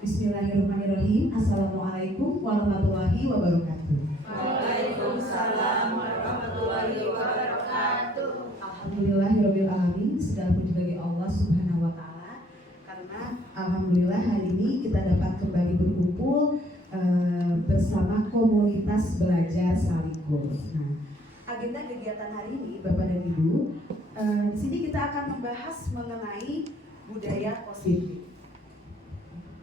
Bismillahirrahmanirrahim. Assalamualaikum warahmatullahi wabarakatuh. Waalaikumsalam warahmatullahi wabarakatuh. Alhamdulillahirabbil alamin. Segala puji bagi Allah Subhanahu wa taala. Karena alhamdulillah hari ini kita dapat kembali berkumpul bersama komunitas belajar Salikur. Nah, agenda kegiatan hari ini Bapak dan Ibu, di sini kita akan membahas mengenai budaya positif.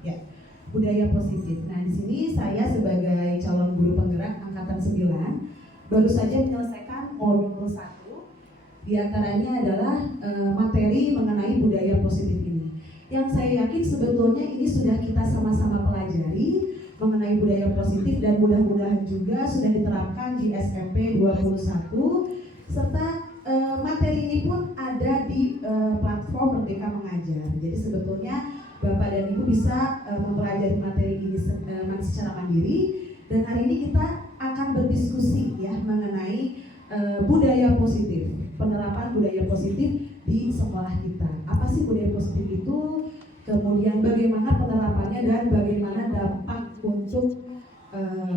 Ya, budaya positif. Nah, di sini saya sebagai calon guru penggerak angkatan 9 baru saja menyelesaikan modul 1. Di antaranya adalah materi mengenai budaya positif ini. Yang saya yakin sebetulnya ini sudah kita sama-sama pelajari mengenai budaya positif dan mudah-mudahan juga sudah diterapkan di SMP 21 serta materi ini pun ada di platform Merdeka Mengajar. Jadi sebetulnya Bapak dan Ibu bisa mempelajari materi ini secara mandiri, dan hari ini kita akan berdiskusi ya mengenai budaya positif, penerapan budaya positif di sekolah kita. Apa sih budaya positif itu? Kemudian bagaimana penerapannya dan bagaimana dampak untuk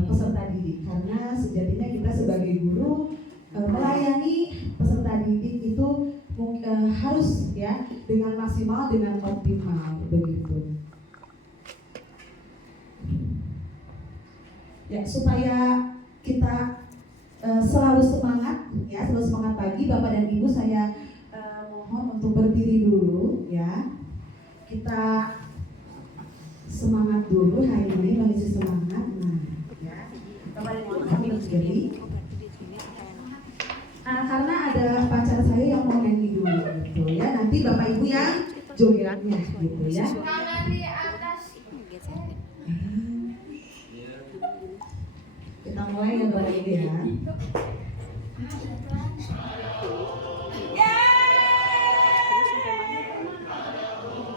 peserta didik. Karena sejatinya kita sebagai guru melayani peserta didik itu harus ya dengan maksimal, dengan optimal begitu. Ya, supaya kita selalu semangat ya, selalu semangat pagi Bapak dan Ibu, saya mohon untuk berdiri dulu ya. Kita semangat dulu hari ini, mengisi semangat. Nah, ya. Bapak dan Ibu kami berdiri. Karena ada pacar saya yang mau nyanyi dulu gitu ya. Nanti Bapak Ibu yang jogetnya gitu ya. Tangan di atas. Kita mulai ya Bapak Ibu ya.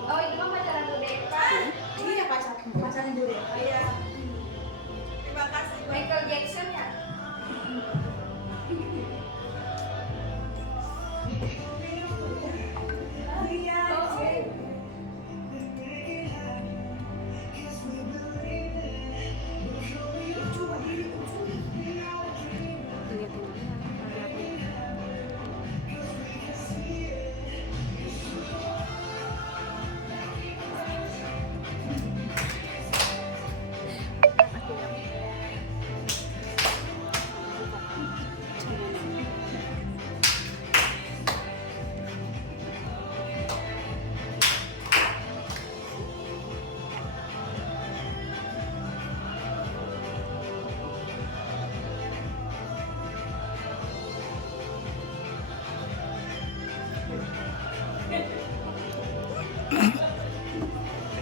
Oh, itu mah pacaran Bu Deva. Ini ya pacarnya Bu Deva. Iya. Terima kasih. Michael Jackson ya?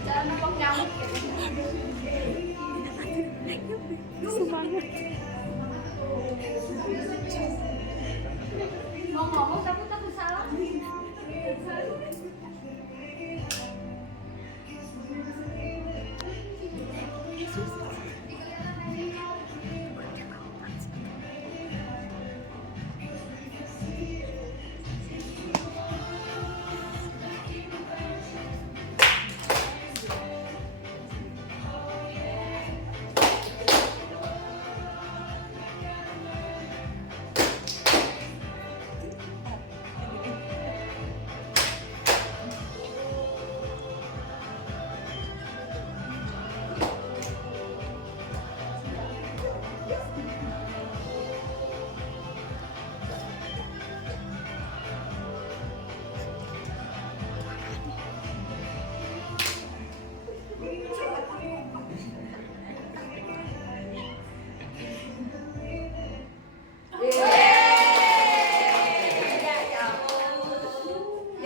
Jangan ngomong nyamuk gitu. Semangat. Mau ngomong tapi takut salah.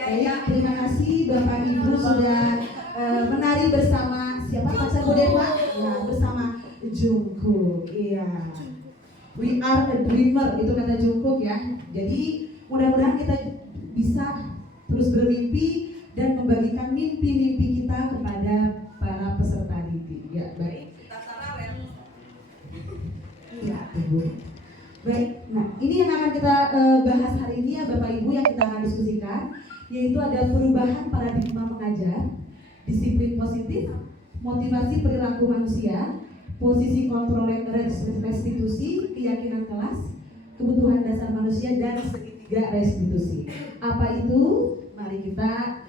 Baik, terima kasih Bapak Ibu sudah menari bersama siapa pacar Bu Deva? Ya, bersama Jungkook. Iya. We are a dreamer, itu kata Jungkook ya. Jadi mudah-mudahan kita bisa terus bermimpi dan membagikan mimpi-mimpi kita kepada para peserta didik. Ya, baik. Iya, Ibu. Baik, nah ini yang akan kita bahas hari ini ya Bapak Ibu, yang kita akan diskusikan, yaitu ada perubahan paradigma mengajar, disiplin positif, motivasi perilaku manusia, posisi kontrol restitusi, keyakinan kelas, kebutuhan dasar manusia, dan segitiga restitusi. Apa itu? Mari kita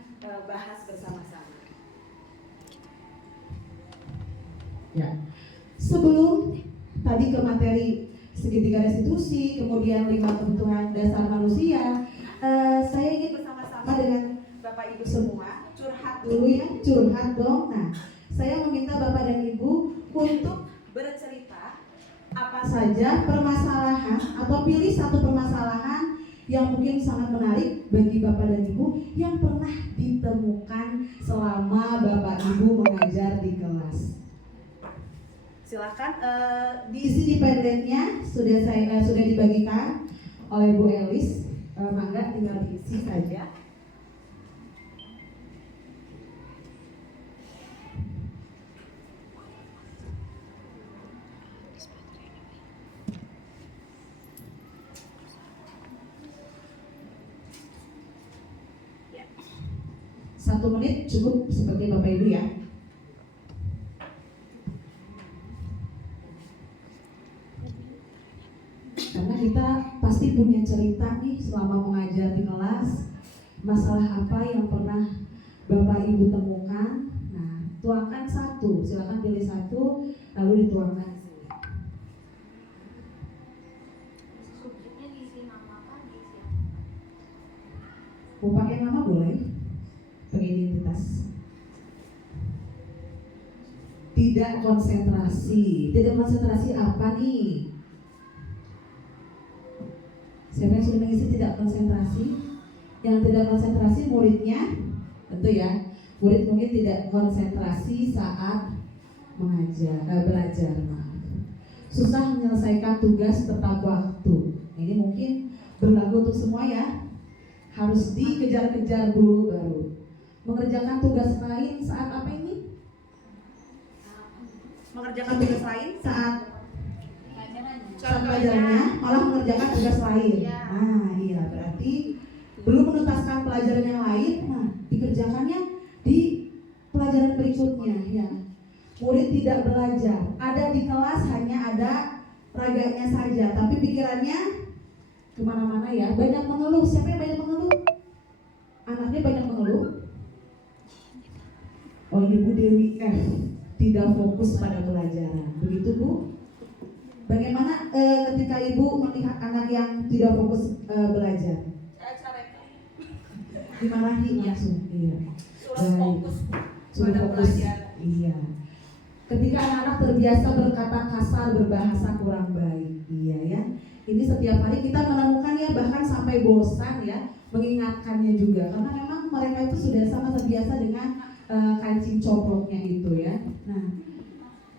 bahas bersama-sama. Ya. Sebelum tadi ke materi segitiga restitusi, kemudian 5 kebutuhan dasar manusia, saya ingin bersama-sama dengan Bapak Ibu semua curhat dulu ya, curhat dong. Nah, saya meminta Bapak dan Ibu untuk bercerita apa saja permasalahan atau pilih satu permasalahan yang mungkin sangat menarik bagi Bapak dan Ibu yang pernah ditemukan selama Bapak Ibu mengajar di kelas. Silakan, diisi padletnya sudah dibagikan oleh Bu Elis. Mangga tinggal diisi saja. Ya. 1 menit cukup seperti Bapak Ibu ya. Karena kita pasti punya cerita nih selama mengajar di kelas, masalah apa yang pernah Bapak Ibu temukan. Nah, tuangkan satu, silakan pilih satu lalu dituangkan di sini. Subjeknya diisi nama apa? Diisi apa? Mau pakai nama boleh, pakai identitas. Tidak konsentrasi apa nih? Siapa yang sudah mengisi tidak konsentrasi? Yang tidak konsentrasi muridnya, tentu ya. Murid mungkin tidak konsentrasi saat belajar. Susah menyelesaikan tugas tepat waktu. Ini mungkin berlaku untuk semua ya. Harus dikejar-kejar dulu baru. Mengerjakan tugas lain saat apa ini? Mengerjakan tugas lain saat pelajarannya malah mengerjakan tugas lain. Nah, iya berarti belum menuntaskan pelajaran yang lain. Nah, dikerjakannya di pelajaran berikutnya ya. Murid tidak belajar, ada di kelas hanya ada raganya saja, tapi pikirannya kemana-mana ya. Banyak mengeluh. Siapa yang banyak mengeluh? Anaknya banyak mengeluh. Oh, ini Bu Dewi F. Tidak fokus pada pelajaran. Begitu Bu? Bagaimana ketika Ibu melihat anak yang tidak fokus belajar? Saya carekan. Dimarahi langsung. Iya. Suruh fokus Suruh pada fokus. pelajaran. Iya. Ketika anak-anak terbiasa berkata kasar, berbahasa kurang baik. Iya ya. Ini setiap hari kita menemukan ya, bahkan sampai bosan ya mengingatkannya juga. Karena memang mereka itu sudah sangat terbiasa dengan kancing coploknya itu ya. Nah,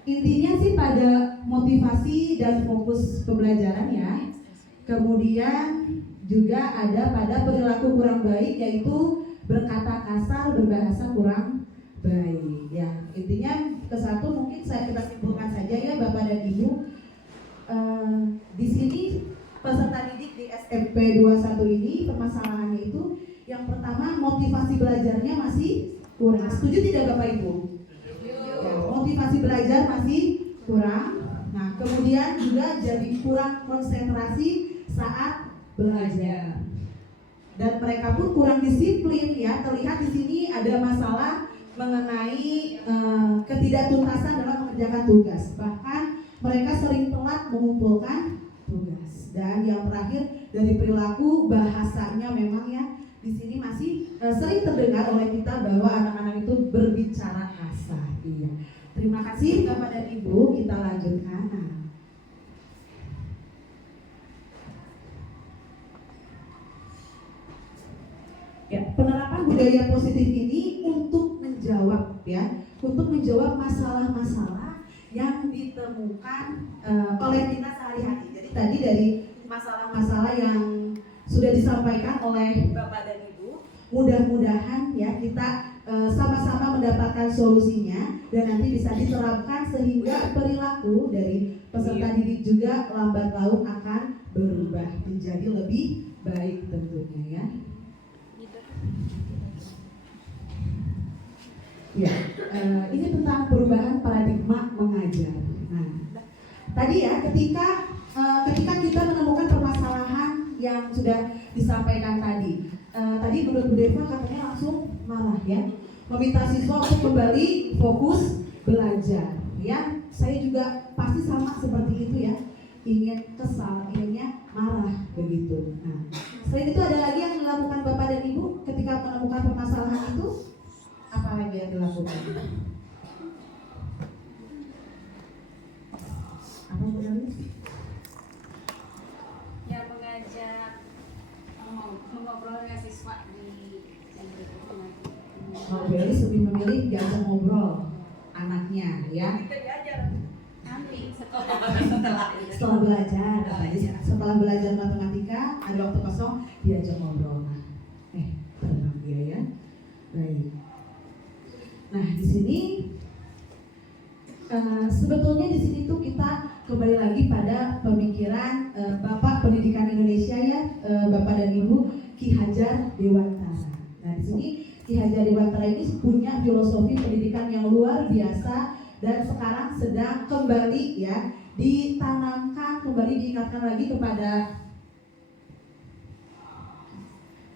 intinya sih pada motivasi dan fokus pembelajaran ya. Kemudian juga ada pada perilaku kurang baik, yaitu berkata kasar, berbahasa kurang baik ya. Intinya ke satu mungkin kita simpulkan saja ya Bapak dan Ibu. Di sini peserta didik di SMP 21 ini permasalahannya itu yang pertama motivasi belajarnya masih kurang. Setuju tidak Bapak Ibu? Ya, motivasi belajar masih kurang. Nah, kemudian juga jadi kurang konsentrasi saat belajar. Dan mereka pun kurang disiplin ya. Terlihat di sini ada masalah mengenai ketidaktuntasan dalam mengerjakan tugas. Bahkan mereka sering telat mengumpulkan tugas. Dan yang terakhir dari perilaku bahasanya memang ya di sini masih sering terdengar oleh kita bahwa anak-anak itu berbicara kasar. Iya. Terima kasih Bapak dan Ibu. Kita lanjutkan. Ya, penerapan budaya positif ini untuk menjawab ya, untuk menjawab masalah-masalah yang ditemukan oleh kita sehari-hari. Jadi tadi dari masalah-masalah yang sudah disampaikan oleh Bapak dan Ibu, mudah-mudahan ya kita sama-sama mendapatkan solusinya dan nanti bisa diterapkan sehingga perilaku dari peserta didik juga lambat laun akan berubah menjadi lebih baik tentunya ya. Ya, ini tentang perubahan paradigma mengajar. Nah, tadi ya ketika kita menemukan permasalahan yang sudah disampaikan tadi, tadi menurut Bu Deva katanya langsung marah ya, meminta siswa untuk kembali fokus belajar. Ya, saya juga pasti sama seperti itu ya, ingin kesal, inginnya marah begitu. Nah, selain itu ada lagi yang dilakukan Bapak dan Ibu ketika menemukan permasalahan itu? Apa lagi yang dilakukan? Apa benar? Ya mengajak mengobrol dengan siswa di yang berikutnya. Belis lebih memilih diajak ngobrol anaknya ya. Kita diajar nanti setelah Setelah belajar, setelah belajar matematika ada waktu kosong diajak ngobrol. Tenang dia ya. Baik. Nah di sini sebetulnya di sini tuh kita kembali lagi pada pemikiran Bapak Pendidikan Indonesia ya, Bapak dan Ibu Ki Hajar Dewantara. Nah di sini Ki Hajar Dewantara ini punya filosofi pendidikan yang luar biasa dan sekarang sedang kembali ya ditanamkan, kembali diingatkan lagi kepada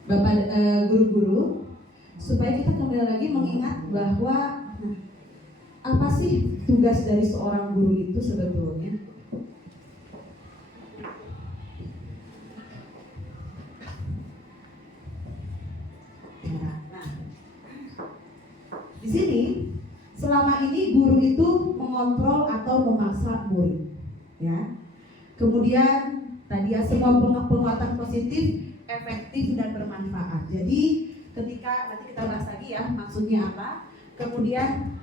Bapak guru-guru supaya kita kembali lagi mengingat bahwa apa sih tugas dari seorang guru itu sebetulnya? Nah, di sini selama ini guru itu mengontrol atau memaksa murid, ya. Kemudian tadi ya semua penguatan positif, efektif dan bermanfaat. Jadi ketika nanti kita bahas lagi ya maksudnya apa. Kemudian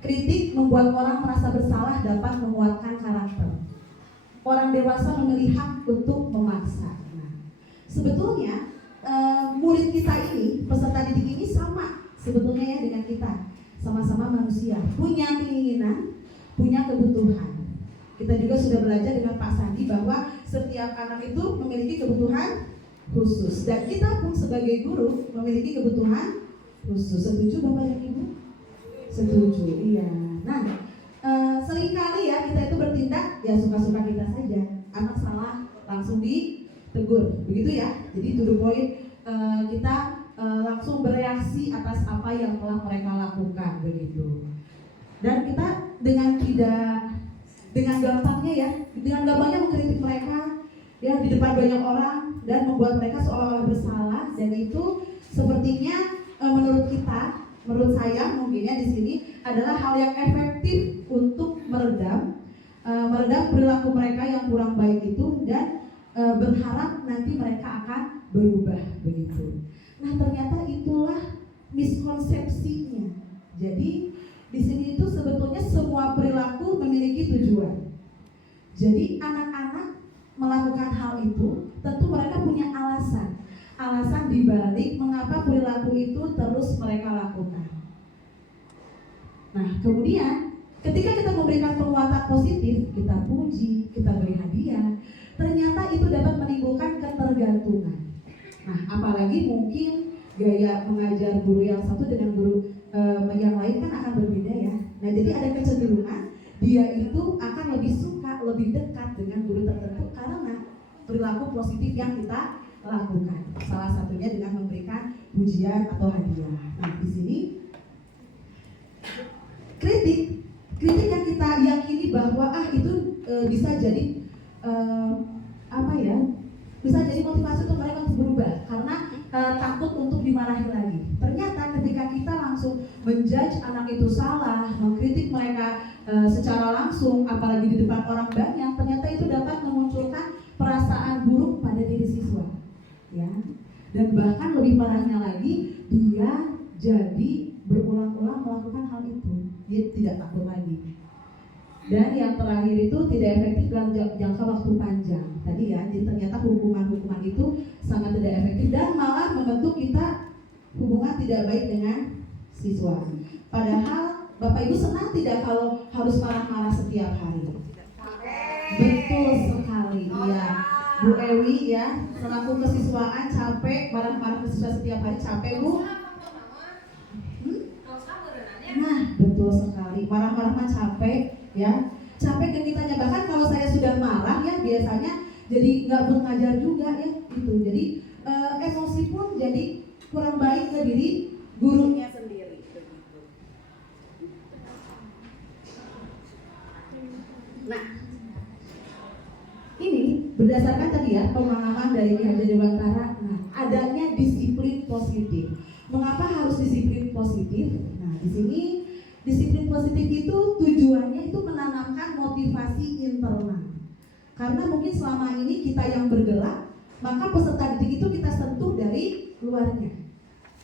kritik membuat orang merasa bersalah dapat menguatkan karakter. Orang dewasa memilih hak untuk memaksa. Nah, sebetulnya murid kita ini, peserta didik ini sama sebetulnya ya dengan kita. Sama-sama manusia, punya keinginan, punya kebutuhan. Kita juga sudah belajar dengan Pak Sandi bahwa setiap anak itu memiliki kebutuhan khusus. Dan kita pun sebagai guru memiliki kebutuhan khusus. Setuju Bapak dan Ibu? Setuju, iya. Nah, seringkali ya kita itu bertindak ya suka-suka kita saja. Anak salah langsung ditegur, begitu ya. Jadi to the point, kita langsung bereaksi atas apa yang telah mereka lakukan, begitu. Dan kita dengan gampangnya ya, dengan gampangnya mengkritik mereka ya di depan banyak orang dan membuat mereka seolah-olah bersalah. Dan itu sepertinya menurut saya mungkin ya di sini adalah hal yang efektif untuk meredam perilaku mereka yang kurang baik itu dan berharap nanti mereka akan berubah begitu. Nah ternyata itulah miskonsepsinya. Jadi di sini itu sebetulnya semua perilaku memiliki tujuan. Jadi anak-anak melakukan hal itu tentu mereka punya alasan dibalik mengapa perilaku itu terus mereka lakukan. Nah kemudian ketika kita memberikan penguatan positif, kita puji, kita beri hadiah, ternyata itu dapat menimbulkan ketergantungan. Nah apalagi mungkin gaya mengajar guru yang satu dengan guru yang lain kan akan berbeda ya. Nah jadi ada kecenderungan dia itu akan lebih suka, lebih dekat dengan guru tertentu karena perilaku positif yang kita lakukan. Salah satunya dengan memberikan pujian atau hadiah. Nah di sini kritik yang kita yakini bahwa itu bisa jadi bisa jadi motivasi untuk mereka untuk berubah karena takut untuk dimarahi lagi. Ternyata ketika kita langsung menjudge anak itu salah, mengkritik mereka secara langsung, apalagi di depan orang banyak, ternyata itu dapat memunculkan perasaan buruk pada diri siswa, ya. Dan bahkan lebih parahnya lagi, dia jadi berulang-ulang melakukan hal itu. Dia tidak takut lagi. Dan yang terakhir itu tidak efektif dalam jangka waktu panjang. Tadi ya, jadi ternyata hukuman-hukuman itu sangat tidak efektif dan malah membentuk kita hubungan tidak baik dengan siswa. Padahal Bapak Ibu senang tidak kalau harus marah-marah setiap hari? Betul sekali, ya. Bu Ewi ya, selaku kesiswaan capek marah-marah ke siswa setiap hari, capek Bu? betul sekali. Marah-marah mah capek, ya. Capek dan kitanya, bahkan kalau saya sudah marah ya biasanya jadi nggak mengajar juga ya gitu. Jadi emosi pun jadi kurang baik ke diri gurunya sendiri. Begitu. Nah, ini berdasarkan tadi ya pemahaman dari Ki Hajar Dewantara. Nah, adanya disiplin positif. Mengapa harus disiplin positif? Nah, di sini disiplin positif itu tujuannya itu menanamkan motivasi internal. Karena mungkin selama ini kita yang bergerak, maka peserta didik itu kita sentuh dari luarnya.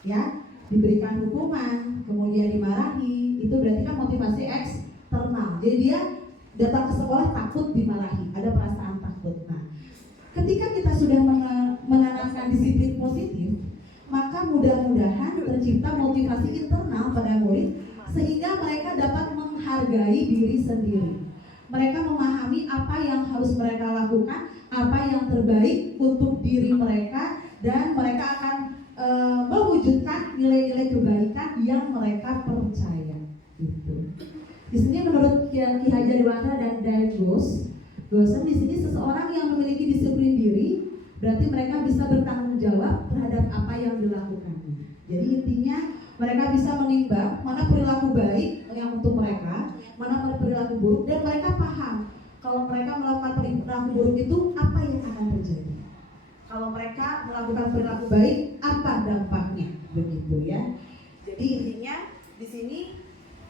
Ya, diberikan hukuman, kemudian dimarahi, itu berarti kan motivasi eksternal. Jadi dia datang ke sekolah takut dimarahi, ada perasaan takut. Nah, ketika kita sudah menanamkan disiplin positif, maka mudah-mudahan tercipta motivasi internal pada murid sehingga mereka dapat menghargai diri sendiri. Mereka memahami apa yang harus mereka lakukan, apa yang terbaik untuk diri mereka, dan mereka akan mewujudkan nilai-nilai kebaikan yang mereka percaya. Gitu. Di sini menurut Ki Hajar Dewantara dan Derek Gosen, di sini seseorang yang memiliki disiplin diri berarti mereka bisa bertanggung jawab terhadap apa yang dilakukannya. Jadi intinya mereka bisa menimbang mana perilaku baik yang untuk mereka, mana perilaku buruk, dan mereka paham kalau mereka melakukan perilaku buruk itu apa yang akan terjadi. Kalau mereka melakukan perilaku baik, apa dampaknya, begitu ya. Jadi intinya di sini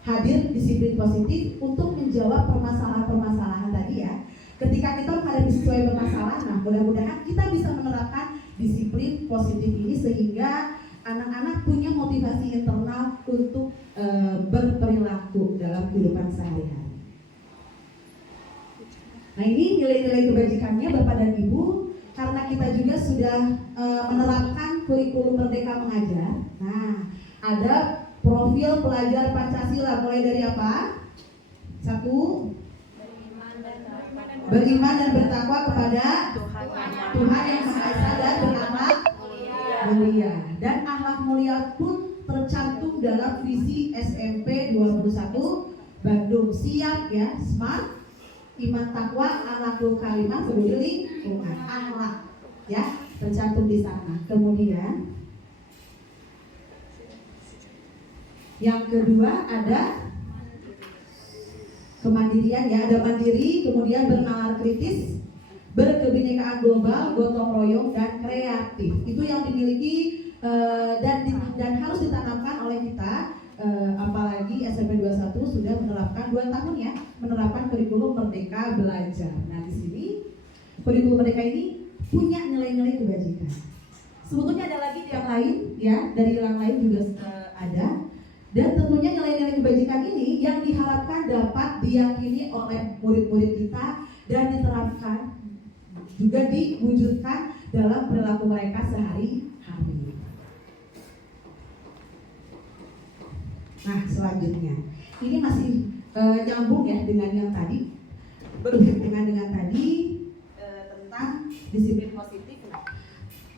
hadir disiplin positif untuk menjawab permasalahan-permasalahan tadi ya. Ketika kita menghadapi sesuai bermasalah, nah mudah-mudahan kita bisa menerapkan disiplin positif ini sehingga anak-anak punya motivasi internal untuk berperilaku dalam kehidupan sehari-hari. Nah, ini nilai-nilai kebajikannya Bapak dan Ibu, karena kita juga sudah menerapkan kurikulum Merdeka Mengajar. Nah, ada profil pelajar Pancasila, mulai dari apa? 1, beriman dan bertakwa kepada Tuhan yang Maha Esa dan berakhlak mulia. Dan akhlak mulia pun tercantum dalam visi SMP 21 Bandung. Siap ya, smart, iman takwa, akhlakul karimah, peduli lingkungan, akhlak ya, tercantum di sana. Kemudian yang kedua ada kemandirian ya, ada mandiri, kemudian bernalar kritis, berkebinekaan global, gotong royong, dan kreatif. Itu yang dimiliki dan harus ditanamkan oleh kita, apalagi SMP 21 sudah menerapkan 2 tahun ya, menerapkan kurikulum Merdeka Belajar. Nah, di sini kurikulum Merdeka ini punya nilai-nilai kebajikan. Sebetulnya ada lagi yang lain ya, dari yang lain juga ada. Dan tentunya nilai-nilai kebajikan ini yang diharapkan dapat diyakini oleh murid-murid kita dan diterapkan juga diwujudkan dalam perilaku mereka sehari-hari. Nah, selanjutnya ini masih nyambung ya dengan yang tadi, dengan tadi tentang disiplin positif.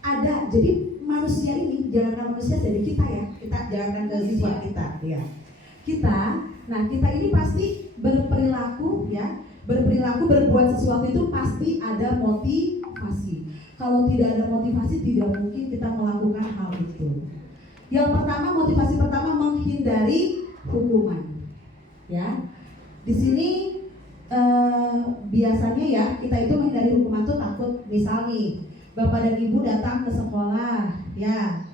Ada, jadi manusia ini, jangankan manusia, jadi kita ya, kita jangankan ke siswa kita ya. Nah kita ini pasti berperilaku ya, berbuat sesuatu itu pasti ada motivasi. Kalau tidak ada motivasi, tidak mungkin kita melakukan hal itu. Yang pertama, motivasi pertama menghindari hukuman ya. Di sini biasanya ya kita itu menghindari hukuman tuh takut, misal nih Bapak dan Ibu datang ke sekolah ya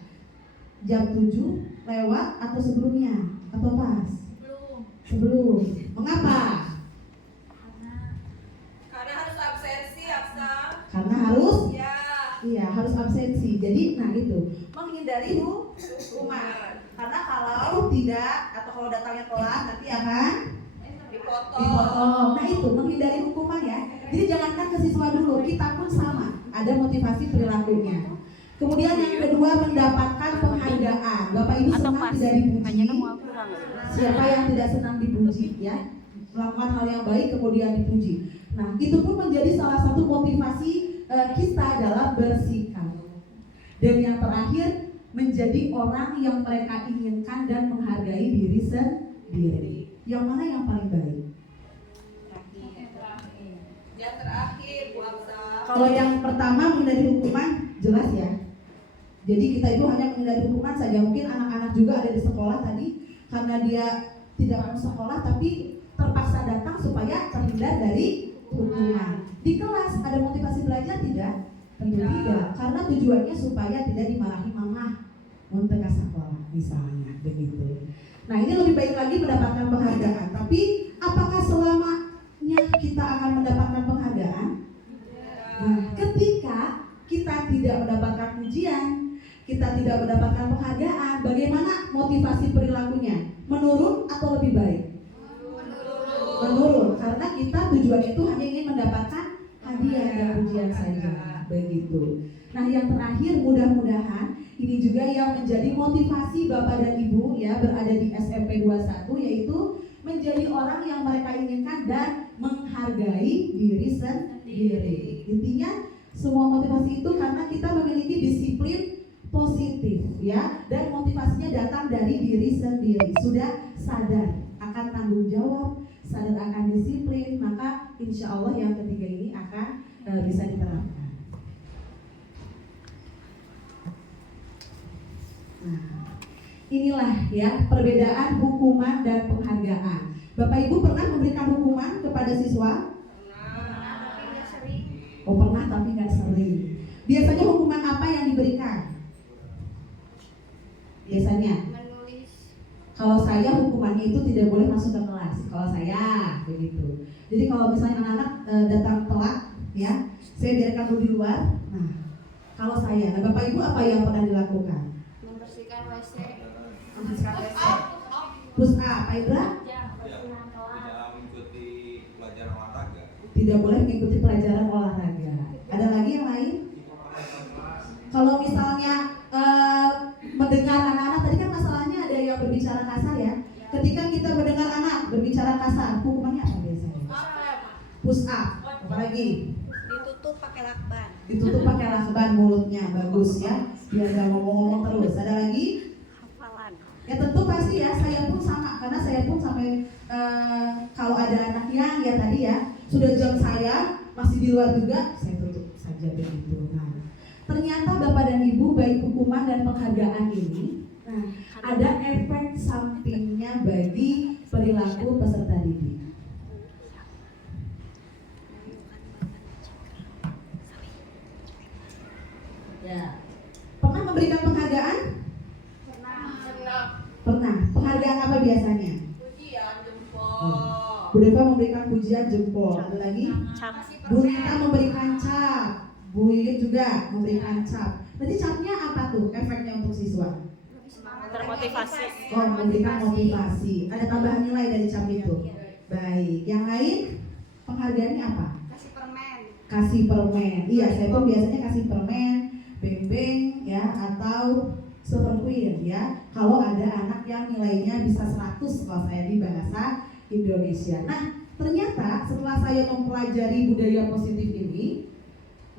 jam 7 lewat atau sebelumnya atau pas? Sebelum. Mengapa? Karena harus absensi, Absa. Karena harus? Ya. Iya, harus absensi. Jadi nah itu menghindari hukuman. Karena kalau tidak atau kalau datangnya telat nanti akan dipotong. Nah itu menghindari hukuman ya. Jadi jangankan ke siswa dulu, kita pun sama. Ada motivasi perilakunya. Kemudian yang kedua, mendapatkan penghargaan. Bapak Ibu senang tidak dipuji? Siapa yang tidak senang dipuji ya? Melakukan hal yang baik kemudian dipuji. Nah itu pun menjadi salah satu motivasi kita dalam bersikap. Dan yang terakhir, menjadi orang yang mereka inginkan dan menghargai diri sendiri. Yang mana yang paling baik? Yang terakhir puasa. Kalau yang pertama menghindari hukuman, jelas ya. Jadi kita itu hanya menghindari hukuman saja. Mungkin anak-anak juga ada di sekolah tadi, karena dia tidak mau sekolah tapi terpaksa datang supaya terhindar dari hukuman. Di kelas ada motivasi belajar tidak? Tentu tidak, karena tujuannya supaya tidak dimarahi mama untuk ke sekolah misalnya begitu. Nah ini lebih baik lagi mendapatkan penghargaan. Tapi apakah selamanya kita akan mendapatkan penghargaan? Nah, ketika kita tidak mendapatkan pujian, kita tidak mendapatkan penghargaan, bagaimana motivasi perilakunya? Menurun atau lebih baik? Menurun, karena kita tujuan itu hanya ingin mendapatkan hadiah dan pujian saja, begitu. Nah, yang terakhir mudah-mudahan ini juga yang menjadi motivasi Bapak dan Ibu ya berada di SMP 21, yaitu menjadi orang yang mereka inginkan dan menghargai diri sendiri. Intinya semua motivasi itu karena kita memiliki disiplin positif ya, dan motivasinya datang dari diri sendiri. Sudah sadar akan tanggung jawab, sadar akan disiplin, maka insya Allah yang ketiga ini akan bisa diterapkan. Nah, inilah ya perbedaan hukuman dan penghargaan. Bapak Ibu pernah memberikan hukuman kepada siswa? Oh pernah tapi nggak sering. Biasanya hukuman apa yang diberikan? Biasanya Menulis. kalau saya hukumannya itu tidak boleh masuk ke kelas. Kalau saya begitu. Jadi kalau misalnya anak-anak datang telat, ya, saya biarkan dulu di luar. Nah, kalau saya, nah Bapak Ibu apa yang pernah dilakukan? Membersihkan WC. Membersihkan WC. Push up, Pak Indra? Tidak mengikuti pelajaran olahraga. Tidak boleh mengikuti pelajaran olahraga. Ada lagi yang lain? Kalau misalnya mendengar anak-anak, tadi kan masalahnya ada yang berbicara kasar ya. Ketika kita mendengar anak berbicara kasar, hukumannya apa biasanya? Push up, apa lagi? Ditutup pakai lakban. Ditutup pakai lakban mulutnya, bagus ya, biar gak ngomong-ngomong terus. Ada lagi? Ya tentu pasti ya, saya pun sama, karena saya pun sampai kalau ada anak yang ya tadi ya sudah jam saya masih di luar juga, saya tutup saja begitu. Nah, ternyata Bapak dan Ibu baik hukuman dan penghargaan ini, nah ada efek sampingnya bagi perilaku peserta didik. Ya, pernah memberikan penghargaan? Pernah. Penghargaan apa biasanya? Pujian jempol. Bu Deva memberikan pujian jempol. Ada lagi? Bu Rita memberikan cap. Bu Yuyut juga memberikan cap. Berarti capnya apa tuh efeknya untuk siswa? Termotivasi. Oh, memberikan motivasi. Ada tambahan nilai dari cap itu. Baik. Yang lain penghargaannya apa? Kasih permen. Kasih permen. Iya, saya pun biasanya kasih permen, beng-beng ya, atau super queen ya. Kalau ada anak yang nilainya bisa 100 kalau saya di bahasa Indonesia. Nah, ternyata setelah saya mempelajari budaya positif ini,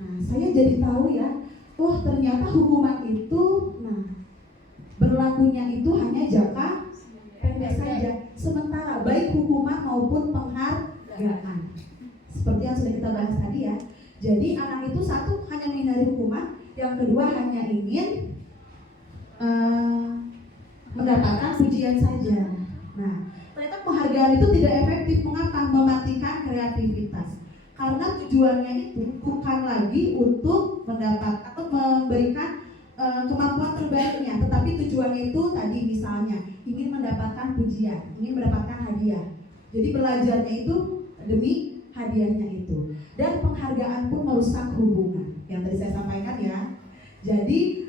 nah saya jadi tahu ya, oh ternyata hukuman itu, nah berlakunya itu hanya jangka pendek saja. Sementara baik hukuman maupun penghargaan, seperti yang sudah kita bahas tadi ya. Jadi anak itu satu hanya menghindari hukuman, yang kedua hanya ingin mendapatkan pujian saja. Nah, ternyata penghargaan itu tidak efektif. Mengapa? Mematikan kreativitas. Karena tujuannya itu bukan lagi untuk mendapat atau memberikan kemampuan terbaiknya, tetapi tujuannya itu tadi misalnya ingin mendapatkan pujian, ingin mendapatkan hadiah. Jadi belajarnya itu demi hadiahnya itu. Dan penghargaan pun merusak hubungan. Yang tadi saya sampaikan ya. Jadi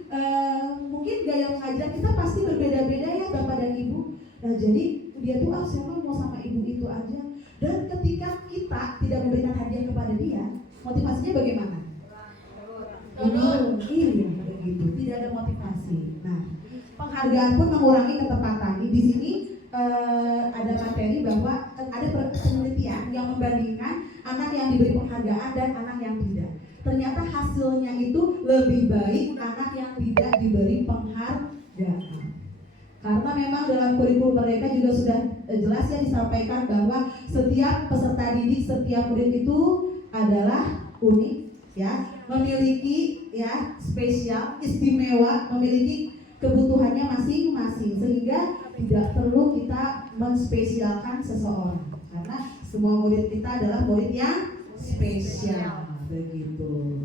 mungkin gaya mengajar kita pasti berbeda-beda ya Bapak dan Ibu. Nah jadi dia tuh siapa mau sama ibu itu aja. Dan ketika kita tidak memberikan hadiah kepada dia, motivasinya bagaimana? Iya begitu, tidak ada motivasi. Nah penghargaan pun mengurangi ketepatan. Di sini ada materi bahwa ada penelitian yang membandingkan anak yang diberi penghargaan dan anak yang tidak. Ternyata hasilnya itu lebih baik anak yang tidak diberi penghargaan. Karena Karena memang dalam kurikulum mereka juga sudah jelas ya disampaikan bahwa setiap peserta didik, setiap murid itu adalah unik ya, memiliki ya spesial, istimewa, memiliki kebutuhannya masing-masing, sehingga tidak perlu kita menspesialkan seseorang karena semua murid kita adalah murid yang spesial begitu.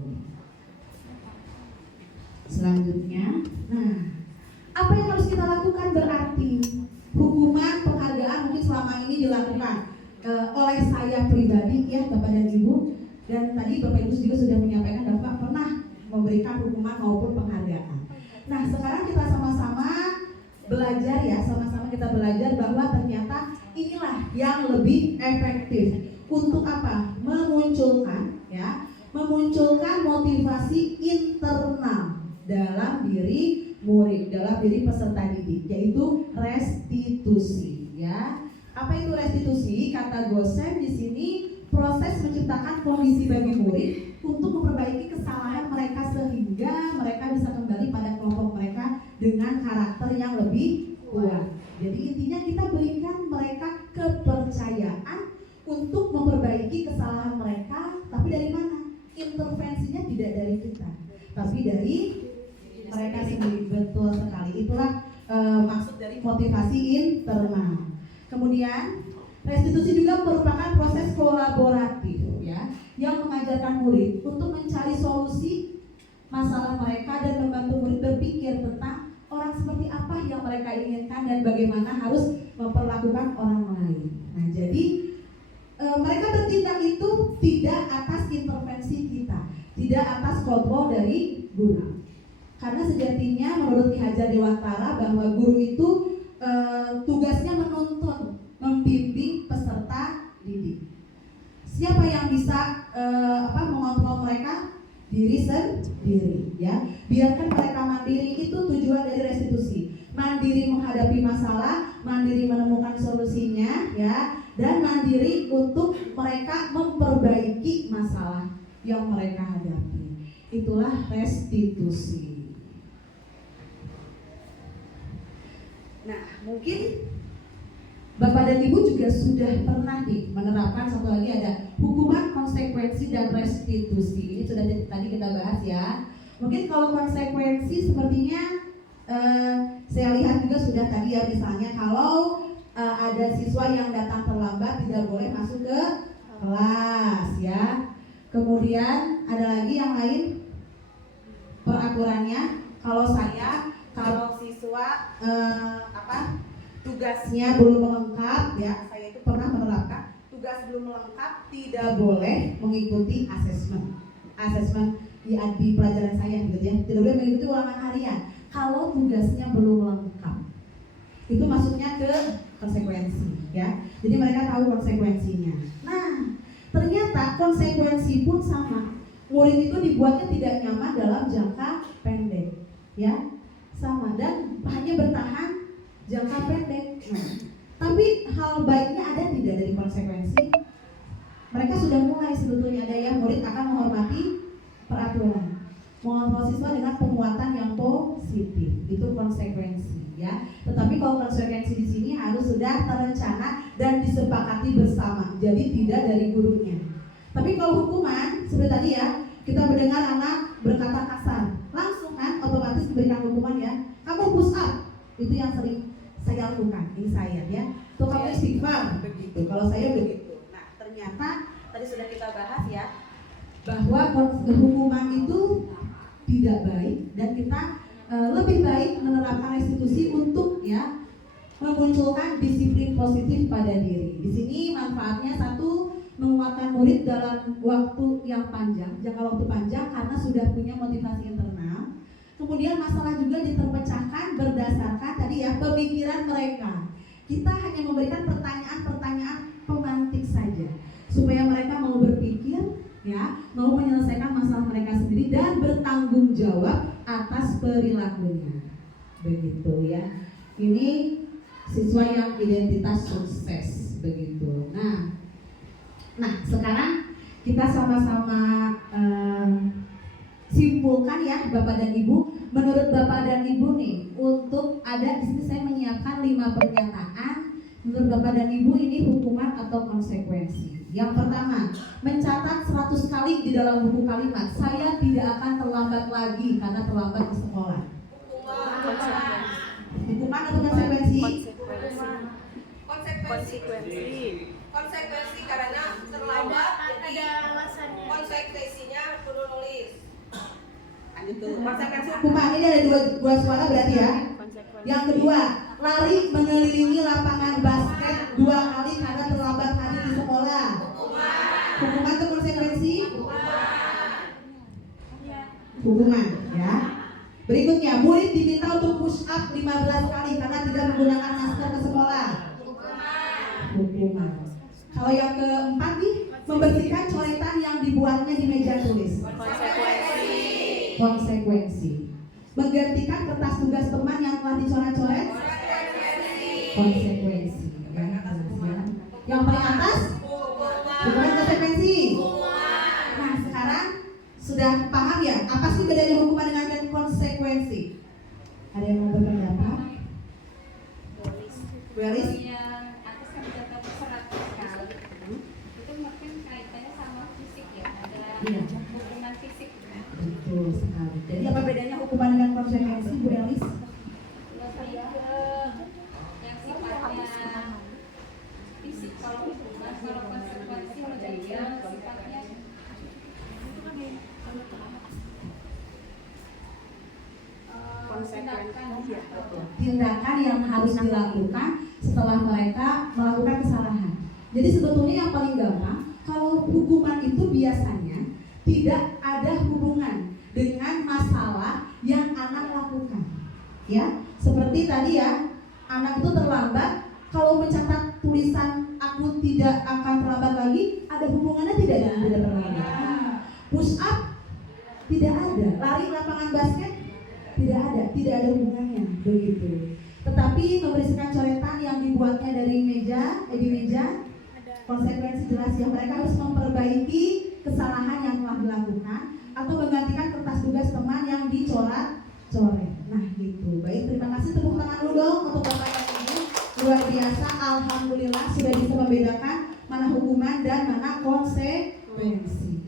Selanjutnya, nah, apa yang harus kita lakukan berarti hukuman penghargaan mungkin selama ini dilakukan oleh saya pribadi ya Bapak dan Ibu, dan tadi Bapak Ibu juga sudah menyampaikan Bapak pernah memberikan hukuman maupun penghargaan. Nah, sekarang kita sama-sama belajar ya, sama-sama kita belajar bahwa ternyata inilah yang lebih efektif untuk apa? Memunculkan motivasi internal dalam diri murid, dalam diri peserta didik, yaitu restitusi ya. Apa itu restitusi? Kata Gosen di sini proses menciptakan kondisi bagi murid untuk memperbaiki kesalahan mereka sehingga mereka bisa kembali pada kelompok mereka dengan karakter yang lebih kuat. Jadi intinya kita berikan mereka kepercayaan untuk memperbaiki kesalahan mereka, tapi dari mana? Intervensinya tidak dari kita, tapi dari mereka sendiri. Betul sekali. Itulah maksud dari motivasi internal. Kemudian restitusi juga merupakan proses kolaboratif ya, yang mengajarkan murid untuk mencari solusi masalah mereka dan membantu murid berpikir tentang orang seperti apa yang mereka inginkan dan bagaimana harus memperlakukan orang lain. Nah, jadi mereka bertindak itu tidak atas intervensi kita, tidak atas kontrol dari guru. Karena sejatinya menurut Ki Hajar Dewantara bahwa guru itu tugasnya menuntun, membimbing peserta didik. Siapa yang bisa mengontrol mereka? Diri sendiri ya. Biarkan mereka mandiri, itu tujuan dari restitusi. Mandiri menghadapi masalah, mandiri menemukan solusinya ya, dan mandiri untuk mereka memperbaiki masalah yang mereka hadapi. Itulah restitusi. Nah, mungkin Bapak dan Ibu juga sudah pernah menerapkan satu lagi, ada hukuman, konsekuensi, dan restitusi. Ini sudah tadi kita bahas ya. Mungkin kalau konsekuensi sepertinya saya lihat juga sudah tadi ya, misalnya kalau ada siswa yang datang terlambat tidak boleh masuk ke kelas ya. Kemudian ada lagi yang lain peraturannya, kalau siswa tugasnya belum lengkap ya, saya itu pernah menerapkan tugas belum lengkap tidak boleh mengikuti asesmen di pelajaran saya gitu ya, tidak boleh mengikuti ulangan harian kalau tugasnya belum lengkap. Itu masuknya ke konsekuensi ya, jadi mereka tahu konsekuensinya. Nah, ternyata konsekuensi pun sama, murid itu dibuatnya tidak nyaman dalam jangka pendek ya, sama, dan hanya bertahan jangka pendek. Nah, tapi hal baiknya ada tidak dari konsekuensi? Mereka sudah mulai sebetulnya ada ya, murid akan menghormati peraturan, mengontrol siswa dengan penguatan yang positif. Itu konsekuensi ya. Tetapi kalau konsekuensi di sini harus sudah terencana dan disepakati bersama, jadi tidak dari gurunya. Tapi kalau hukuman seperti tadi ya, kita mendengar anak berkata kasar, langsung kan otomatis diberikan hukuman ya. Kamu push up, itu yang sering saya lakukan, ini saya ya. Tuh kamu istighfar, begitu. Kalau saya begitu. Nah, ternyata tadi sudah kita bahas ya, bahwa hukuman itu tidak baik dan kita lebih baik menerapkan restitusi untuk ya memunculkan disiplin positif pada diri. Di sini manfaatnya satu, menguatkan murid dalam waktu yang panjang, jangka waktu panjang karena sudah punya motivasi internal. Kemudian masalah juga diterpecahkan berdasarkan tadi ya pemikiran mereka. Kita hanya memberikan pertanyaan-pertanyaan pemantik saja supaya mereka mau berpikir ya, mau menyelesaikan masalah mereka sendiri dan bertanggung jawab atas perilakunya. Begitu ya. Ini siswa yang identitas sukses begitu. Nah sekarang kita sama-sama simpulkan ya Bapak dan Ibu, menurut Bapak dan Ibu nih, untuk ada di sini saya menyiapkan 5 pernyataan. Menurut Bapak dan Ibu ini hukuman atau konsekuensi. Yang pertama, mencatat 100 kali di dalam buku kalimat, saya tidak akan terlambat lagi karena terlambat ke sekolah. Hukuman atau konsekuensi? Konsekuensi karena terlambat, jadi konsekuensinya perlu nulis. Konsekuensi Hukuman ini ada dua suara berarti ya. Yang kedua, lari mengelilingi lapangan basket 2 kali karena terlambat hadir di sekolah. Hukuman atau konsekuensi? Hukuman ya. Berikutnya, murid diminta untuk push up 15 kali karena tidak menggunakan masker ke sekolah. Hukuman. Kalau yang keempat nih, membersihkan coretan yang dibuatnya di meja tulis. Konsekuensi. Menggantikan kertas tugas teman yang telah dicoret-coret. Konsekuensi. Yang paling atas, hukuman konsekuensi. Nah, sekarang sudah paham ya apa sih bedanya hukuman dengan konsekuensi? Ada yang mau berpendapat? Belis? Yang atas kan mencatat 100 kali. Itu mungkin kaitannya sama fisik ya, ada Iya. hukuman fisik. Betul sekali. Jadi apa bedanya hukuman dengan konsekuensi, Bu Elis? Lebih ke yang sifatnya fisik, kalau hukuman, kalau konsekuensi lebih ke sifatnya tindakan yang harus dilakukan setelah mereka melakukan kesalahan. Jadi sebetulnya yang paling gampang, kalau hukuman itu biasanya tidak ada hubungan dengan masalah yang anak lakukan. Ya, seperti tadi ya, anak itu terlambat, kalau mencatat tulisan aku tidak akan terlambat lagi, ada hubungannya tidak dengan tidak terlambat? Push up tidak ada, lari lapangan basket tidak ada hubungannya begitu. Tetapi membersihkan coretan yang dibuatnya dari di meja, konsekuensi jelas ya, mereka harus memperbaiki kesalahan yang telah dilakukan atau menggantikan kertas tugas teman yang dicoret-coret. Nah gitu. Baik, terima kasih, tepuk tangan dulu dong untuk Bapak dan Ibu. Luar biasa, alhamdulillah sudah bisa membedakan mana hukuman dan mana konsekuensi.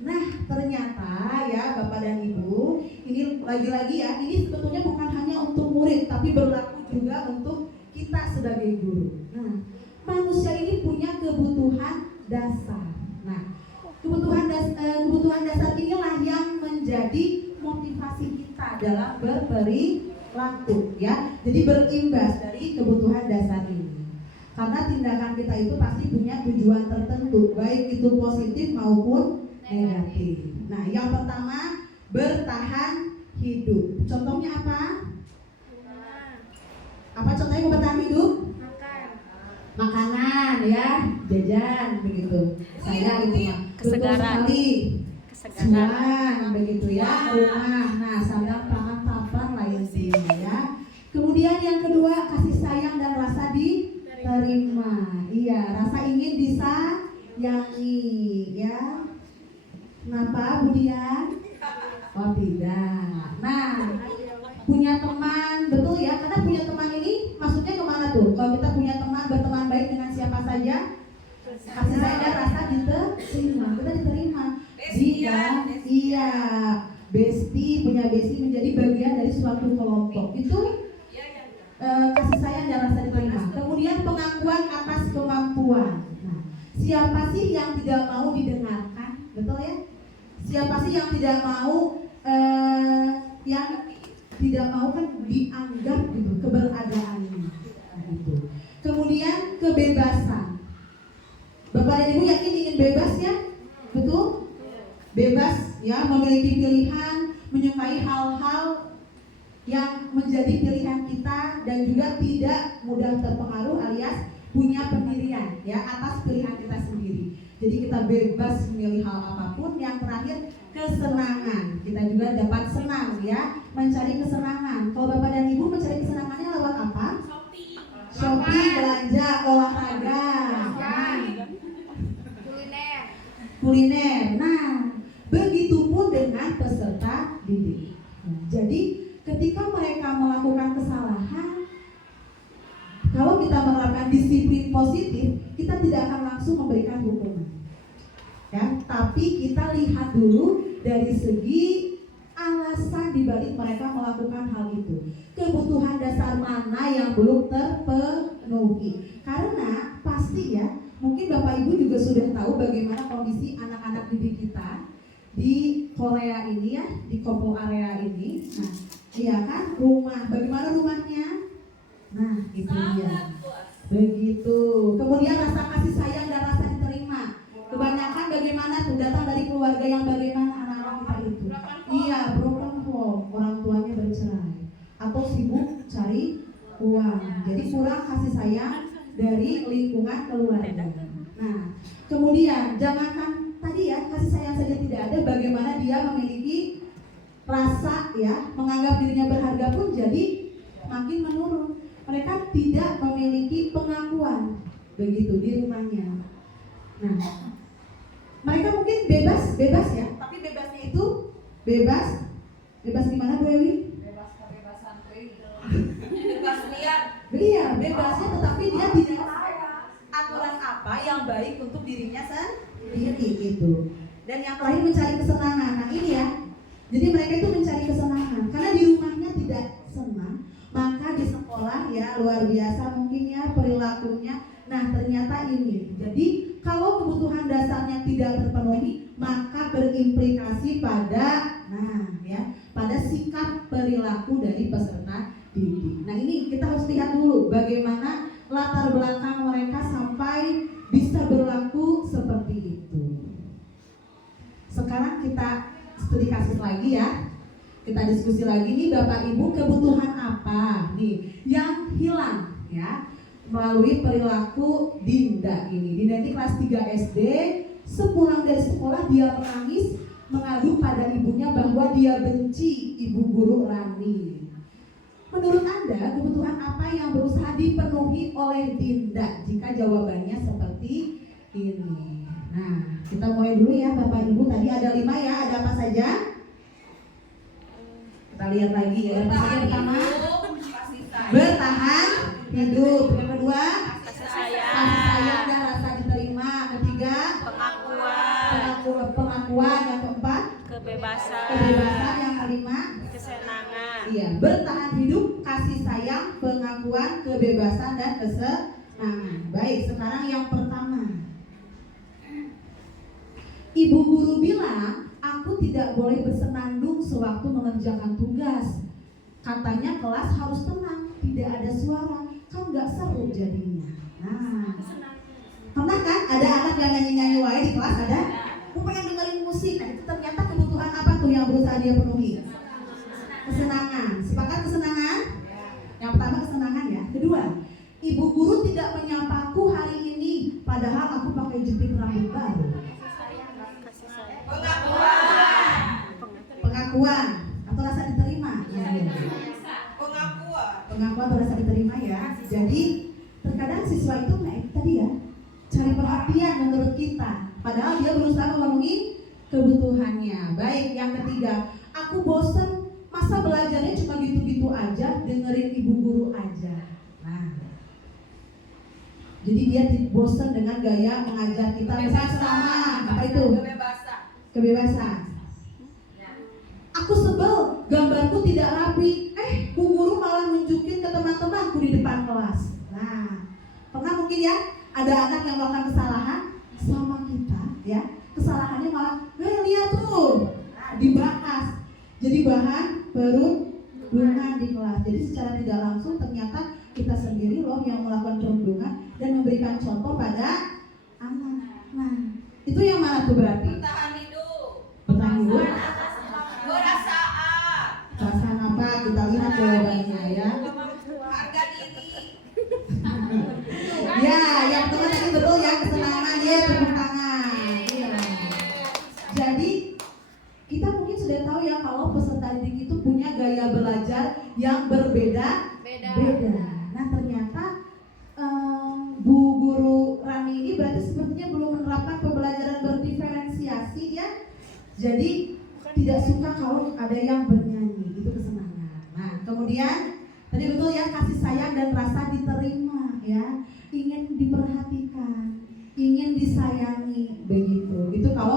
Nah ternyata ya Bapak dan Ibu, ini lagi-lagi ya, ini sebetulnya bukan hanya untuk murid tapi berlaku juga untuk kita sebagai guru. Nah, manusia ini punya kebutuhan dasar. Nah, kebutuhan dasar inilah yang menjadi motivasi kita dalam berperilaku ya. Jadi berimbas dari kebutuhan dasar ini. Karena tindakan kita itu pasti punya tujuan tertentu, baik itu positif maupun negatif. Nah, yang pertama, bertahan hidup. Contohnya apa? Apa contohnya bertahan hidup? Makanan ya, jajan begitu. Saya itu mah Kesegaran. kesegaran begitu ya, rumah. Nah, sandang pangan papan lain sih ya. Kemudian yang kedua, kasih sayang dan rasa diterima. Iya, rasa ingin disayangi ya. Kenapa Bu Dian? Oh tidak. Nah, punya teman, betul ya, karena punya teman ini maksudnya kemana tuh? Kalau kita punya teman, berteman baik dengan siapa saja, kasih sayang dan rasa diterima, kita diterima. Iya, bestie, punya bestie menjadi bagian dari suatu kelompok itu kasih sayang dan rasa diterima. Kemudian pengakuan atas kemampuan. Nah, siapa sih yang tidak mau didengarkan, betul ya? Siapa sih yang tidak mau kan dianggap gitu keberadaannya gitu. Kemudian kebebasan. Bapak dan Ibu yakin ingin bebas ya? Betul? Bebas ya, memiliki pilihan, menyukai hal-hal yang menjadi pilihan kita dan juga tidak mudah terpengaruh alias punya pendirian ya atas pilihan kita sendiri. Jadi kita bebas memilih hal apapun. Yang terakhir, kesenangan. Kita juga dapat senang ya, mencari kesenangan. Kalau Bapak dan Ibu mencari kesenangannya lewat apa? Shopee, belanja, olahraga, kuliner. Nah, begitupun dengan peserta didik. Jadi ya. Tapi kita lihat dulu dari segi alasan dibalik mereka melakukan hal itu. Kebutuhan dasar mana yang belum terpenuhi? Karena pasti ya, mungkin Bapak Ibu juga sudah tahu bagaimana kondisi anak-anak didik kita di Korea ini ya, di Kopo area ini. Nah, iya kan, rumah, bagaimana rumahnya? Nah, itu dia. Begitu. Kemudian rasa kasih sayang dan rasa diterima. Kebanyakan bagaimana tuh, datang dari keluarga yang bagaimana anak-anak kita itu? Iya, broken home, orang tuanya bercerai atau sibuk cari uang. Jadi kurang kasih sayang dari lingkungan keluarga. Nah, kemudian jangankan tadi ya kasih sayang saja tidak ada, bagaimana dia memiliki rasa ya, menganggap dirinya berharga pun jadi makin menurun. Mereka tidak memiliki pengakuan begitu di rumahnya. Nah, mereka mungkin bebas ya, tapi bebasnya itu bebas di mana Bu Ewi? Kebebasan Bebas lihat. Iya, bebasnya, tetapi dia tidak tahu aturan apa yang baik untuk dirinya sendiri gitu. Dan yang terakhir mencari kesenangan. Nah ini ya, jadi mereka itu mencari kesenangan karena di rumahnya tidak senang, maka di sekolah ya luar biasa mungkin ya perilakunya. Nah ternyata ini, jadi kalau kebutuhan dasarnya tidak terpenuhi, maka berimplikasi pada pada sikap perilaku dari peserta didik. Nah ini kita harus lihat dulu bagaimana latar belakang mereka sampai bisa berlaku seperti itu. Sekarang kita studi kasus lagi ya. Kita diskusi lagi nih Bapak Ibu, kebutuhan apa nih yang hilang ya melalui perilaku Dinda ini. Dinda ini kelas 3 SD, sepulang dari sekolah dia menangis mengadu pada ibunya bahwa dia benci Ibu Guru Rani. Menurut Anda, kebutuhan apa yang berusaha dipenuhi oleh Dinda jika jawabannya seperti ini? Nah, kita mulai dulu ya Bapak Ibu. Tadi ada 5 ya, ada apa saja? Kita lihat lagi ya. Apa saja pertama? Bertahan hidup. Yang kedua, Kasih kasih sayang. sayang dan rasa diterima. Ketiga, pengakuan. Yang keempat, Kebebasan. kebebasan. Yang kelima, Kesenangan. iya, bertahan hidup, kasih sayang, pengakuan, kebebasan dan kesenangan. Baik, sekarang yang pertama. Ibu guru bilang, aku tidak boleh bersenandung sewaktu mengerjakan tugas. Katanya kelas harus tenang, tidak ada suara, kan nggak seru jadinya. Nah, pernah kan ada anak yang nyanyi-nyanyi wae di kelas ada? Aku pengen dengerin musik. Nah itu ternyata kebutuhan apa tuh yang berusaha dia penuhi? Kesenangan. Sepakat kesenangan? Yang pertama kesenangan ya. Kedua, ibu guru tidak menyapaku hari ini, padahal aku pakai jepit rambut baru. Pengakuan atau rasa diterima. Pengakuan atau rasa diterima ya. Jadi terkadang siswa itu tadi ya cari perhatian menurut kita, padahal dia berusaha memenuhi kebutuhannya. Baik, yang ketiga, aku bosan, masa belajarnya cuma gitu-gitu aja, dengerin ibu guru aja. Nah, jadi dia bosan dengan gaya mengajar kita misalnya sama apa itu? Kebebasan. Aku sebel, gambarku tidak rapi. Bu guru malah nunjukin ke teman-temanku di depan kelas. Nah, pernah mungkin ya ada anak yang melakukan kesalahan sama kita ya, kesalahannya malah lihat tuh dibahas, jadi bahan perundungan di kelas. Jadi secara tidak langsung ternyata kita sendiri loh yang melakukan perundungan dan memberikan contoh pada anak. Nah itu yang mana tuh berarti? Bertahan hidup. Bertahan hidup. Perasaan apa? Kita lihat jawabannya ya. Harga diri. Ya, yang pertama tadi betul ya, kesenangan ya, tepuk tangan. Iya. Jadi kita mungkin sudah tahu ya kalau peserta didik itu punya gaya belajar yang berbeda. Nah ternyata Bu Guru Rani ini berarti sepertinya belum menerapkan pembelajaran berdiferensiasi ya. Jadi tidak suka kalau ada yang bernyanyi, itu kesenangan. Nah kemudian tadi betul ya, kasih sayang dan rasa diterima ya, ingin diperhatikan, ingin disayangi begitu. Itu kalau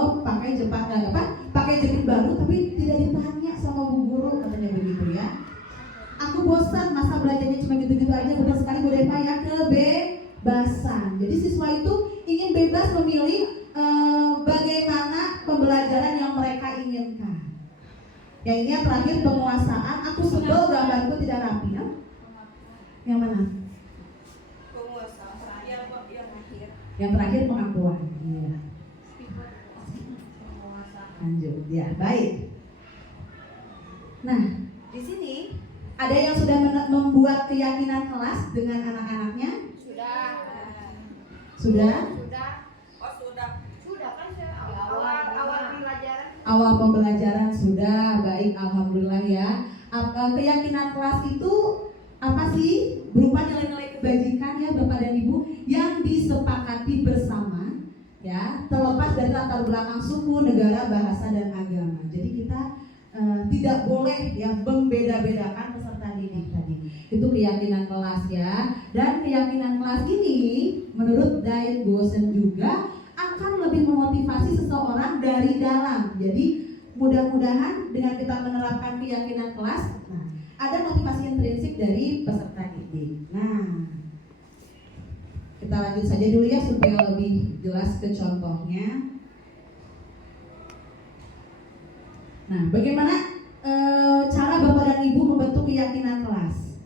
bebas memilih bagaimana pembelajaran yang mereka inginkan. Yang ini yang terakhir penguasaan. Aku sebel gambarku tidak rapi. Ya? Yang mana? Penguasa. Yang akhir. Yang terakhir pengakuan. Iya. Lanjut. Ya, baik. Nah, di sini ada yang sudah membuat keyakinan kelas dengan anak-anaknya? Sudah. Sudah? Sudah. Oh sudah. Sudah kan awal pembelajaran. Awal pembelajaran sudah, baik, alhamdulillah ya. Keyakinan kelas itu apa sih? Berupa nilai-nilai kebajikan ya Bapak dan Ibu yang disepakati bersama ya, terlepas dari latar belakang suku, negara, bahasa dan agama. Jadi kita tidak boleh ya membeda-bedakan peserta didik tadi. Itu keyakinan kelas ya. Dan keyakinan kelas ini menurut Dave Goosen juga akan lebih memotivasi seseorang dari dalam. Jadi mudah-mudahan dengan kita menerapkan keyakinan kelas, nah, ada motivasi intrinsik dari peserta didik. Nah, kita lanjut saja dulu ya supaya lebih jelas ke contohnya. Nah, bagaimana cara Bapak dan Ibu membentuk keyakinan kelas?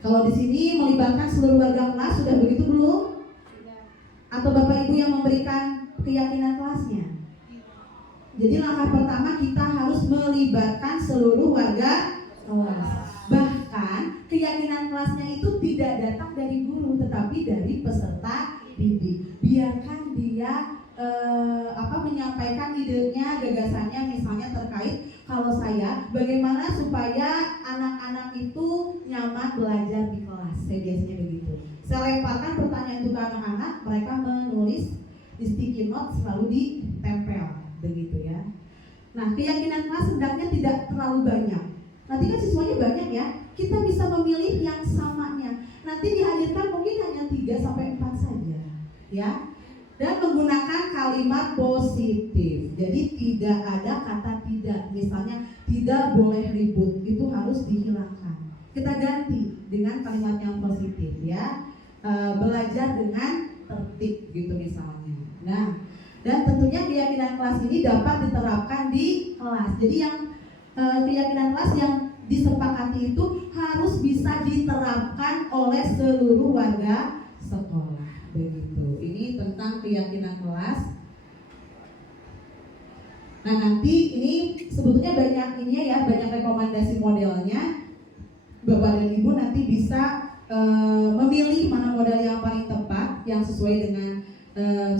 Kalau di sini melibatkan seluruh warga kelas, sudah begitu belum? Atau Bapak Ibu yang memberikan keyakinan kelasnya? Jadi langkah pertama kita harus melibatkan seluruh warga kelas. Bahkan keyakinan kelasnya itu tidak datang dari guru, tetapi dari peserta didik. Biarkan dia menyampaikan idenya, gagasannya, misalnya terkait kalau saya bagaimana supaya anak-anak itu nyaman belajar di kelas. Saya biasanya begitu. Saya lemparkan pertanyaan itu ke anak-anak, mereka menulis di sticky note, selalu ditempel begitu ya. Nah, keyakinan kelas hendaknya tidak terlalu banyak. Nanti kan siswanya banyak ya, kita bisa memilih yang samanya. Nanti dihadirkan mungkin hanya 3-4 saja ya. Dan menggunakan kalimat positif. Jadi tidak ada kata tidak. Misalnya tidak boleh ribut, itu harus dihilangkan. Kita ganti dengan kalimat yang positif ya. Belajar dengan tertib gitu misalnya. Nah, dan tentunya keyakinan kelas ini dapat diterapkan di kelas. Jadi yang keyakinan kelas yang disepakati itu harus bisa diterapkan oleh seluruh warga sekolah. Begitu. Ini tentang keyakinan kelas. Nah, nanti ini sebetulnya banyak ini ya, banyak rekomendasi modelnya. Bapak dan Ibu nanti bisa memilih mana model yang paling tepat, yang sesuai dengan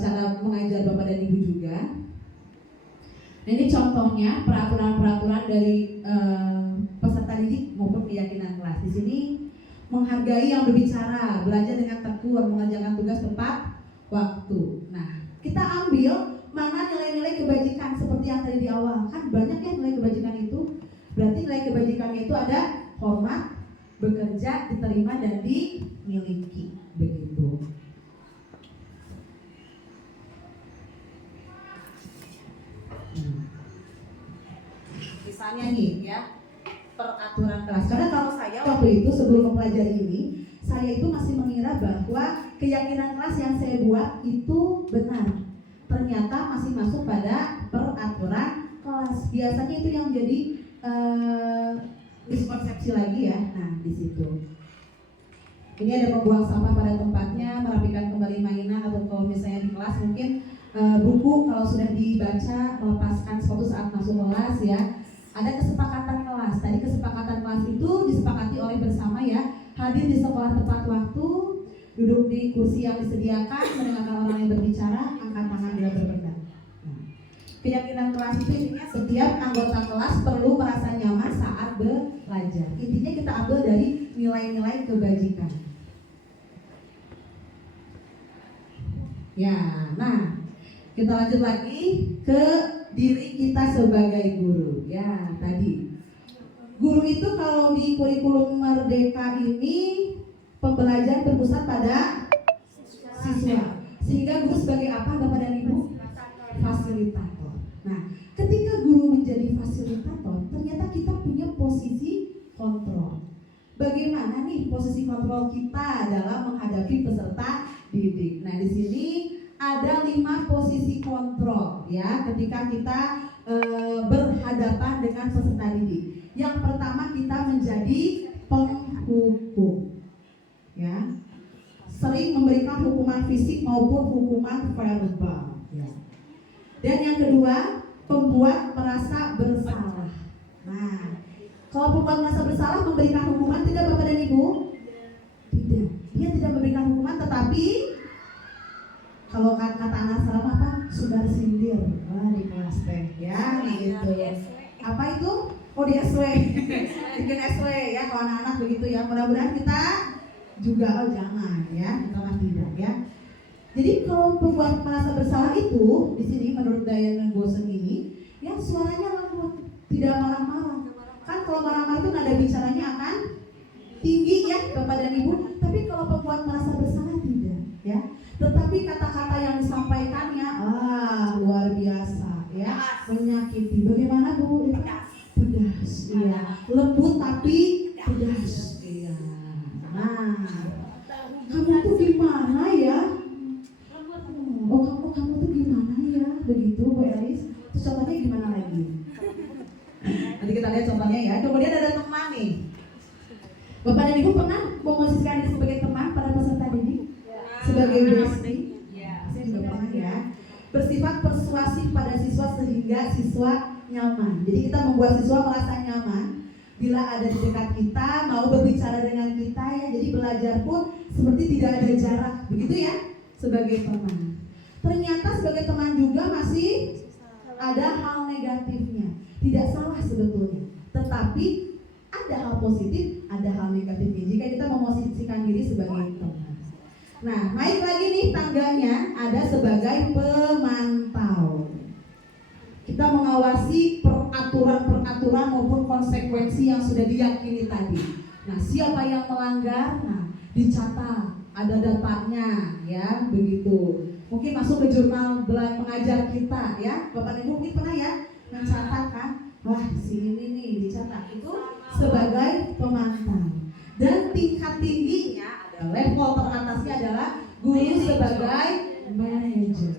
cara mengajar Bapak dan Ibu juga. Nah, ini contohnya peraturan-peraturan dari peserta didik maupun keyakinan kelas. Di sini menghargai yang berbicara, belajar dengan tekun, mengerjakan tugas tepat waktu. Nah, kita ambil mana nilai-nilai kebajikan seperti yang tadi di awal. Kan banyak ya nilai kebajikan itu. Berarti nilai kebajikannya itu ada hormat, bekerja, diterima, dan dimiliki. Begitu. Misalnya nih ya, peraturan kelas. Karena kalau saya waktu itu sebelum mempelajari ini, saya itu masih mengira bahwa keyakinan kelas yang saya buat itu benar. Ternyata masih masuk pada peraturan kelas. Biasanya itu yang jadi miskonsepsi lagi ya. Nah, di situ. Ini ada membuang sampah pada tempatnya, merapikan kembali mainan, atau kalau misalnya di kelas mungkin buku kalau sudah dibaca, melepaskan sepatu saat masuk kelas ya. Ada kesepakatan kelas. Tadi kesepakatan kelas itu disepakati oleh bersama ya. Hadir di sekolah tepat waktu, duduk di kursi yang disediakan, mendengarkan orang yang berbicara, angkat tangan bila berpendapat. Nah, keyakinan kelas itu intinya setiap anggota kelas perlu merasa nyaman saat belajar. Intinya kita ambil dari nilai-nilai kebajikan. Ya, nah kita lanjut lagi ke diri kita sebagai guru. Ya, tadi guru itu kalau di kurikulum Merdeka ini pembelajaran berpusat pada siswa. Sehingga guru sebagai apa Bapak dan Ibu? Fasilitator. Nah, ketika guru menjadi fasilitator, ternyata kita punya posisi kontrol. Bagaimana nih posisi kontrol kita dalam menghadapi peserta didik? Nah, di sini ada 5 posisi kontrol ya ketika kita berhadapan dengan peserta didik. Yang pertama kita menjadi penghukum, ya, sering memberikan hukuman fisik maupun hukuman verbal. Ya. Dan yang kedua, pembuat merasa bersalah. Nah, kalau pembuat merasa bersalah memberikan hukuman tidak Bapak dan Ibu? Tidak. Dia tidak memberikan hukuman, tetapi kalau kata anak salam apa? Sudah sindir. Di kelas teh, ya, gitu. Apa itu? Oh, di SW. Bikin SW ya, kalau anak-anak begitu ya. Mudah-mudahan kita juga jangan ya, kita mah tidak ya. Jadi kalau pembuat merasa bersalah itu di sini menurut Diana Gosen ini, ya suaranya lembut, tidak marah-marah. Kan kalau marah-marah itu nada bicaranya akan tinggi ya Bapak dan Ibu. Tapi kalau pembuat merasa bersalah tidak ya. Tetapi kata-kata yang disampaikannya luar biasa ya, menyakiti. Bagaimana Bu? Pedas, iya. Lembut tapi pedas, iya. Nah, kamu tuh gimana ya? Oh kamu tuh gimana ya? Begitu Bu Elis. Terus contohnya gimana lagi? Nanti kita lihat contohnya ya. Kemudian ada teman nih. Bapak dan Ibu pernah memposisikan diri sebagai teman pada peserta didik? Sebagai bestie? Saya juga pernah ya. Bersifat persuasif pada siswa sehingga siswa nyaman. Jadi kita membuat siswa merasa nyaman bila ada di dekat kita, mau berbicara dengan kita ya. Jadi belajar pun seperti tidak ada jarak, begitu ya, sebagai teman. Ternyata sebagai teman juga masih ada hal negatifnya. Tidak salah sebetulnya, tetapi ada hal positif, ada hal negatifnya jika kita memosisikan diri sebagai teman. Nah, naik lagi nih tangganya, ada sebagai pemantau. Kita mengawasi peraturan-peraturan maupun konsekuensi yang sudah diyakini tadi. Nah, siapa yang melanggar? Nah, dicatat, ada datanya, ya, begitu. Mungkin masuk ke jurnal pengajar kita, ya. Bapak Ibu mungkin pernah ya mencatat kan? Wah, si ini nih dicatat. Itu sebagai pemantau. Dan tingkat tingginya ada level teratasnya adalah guru sebagai manajer.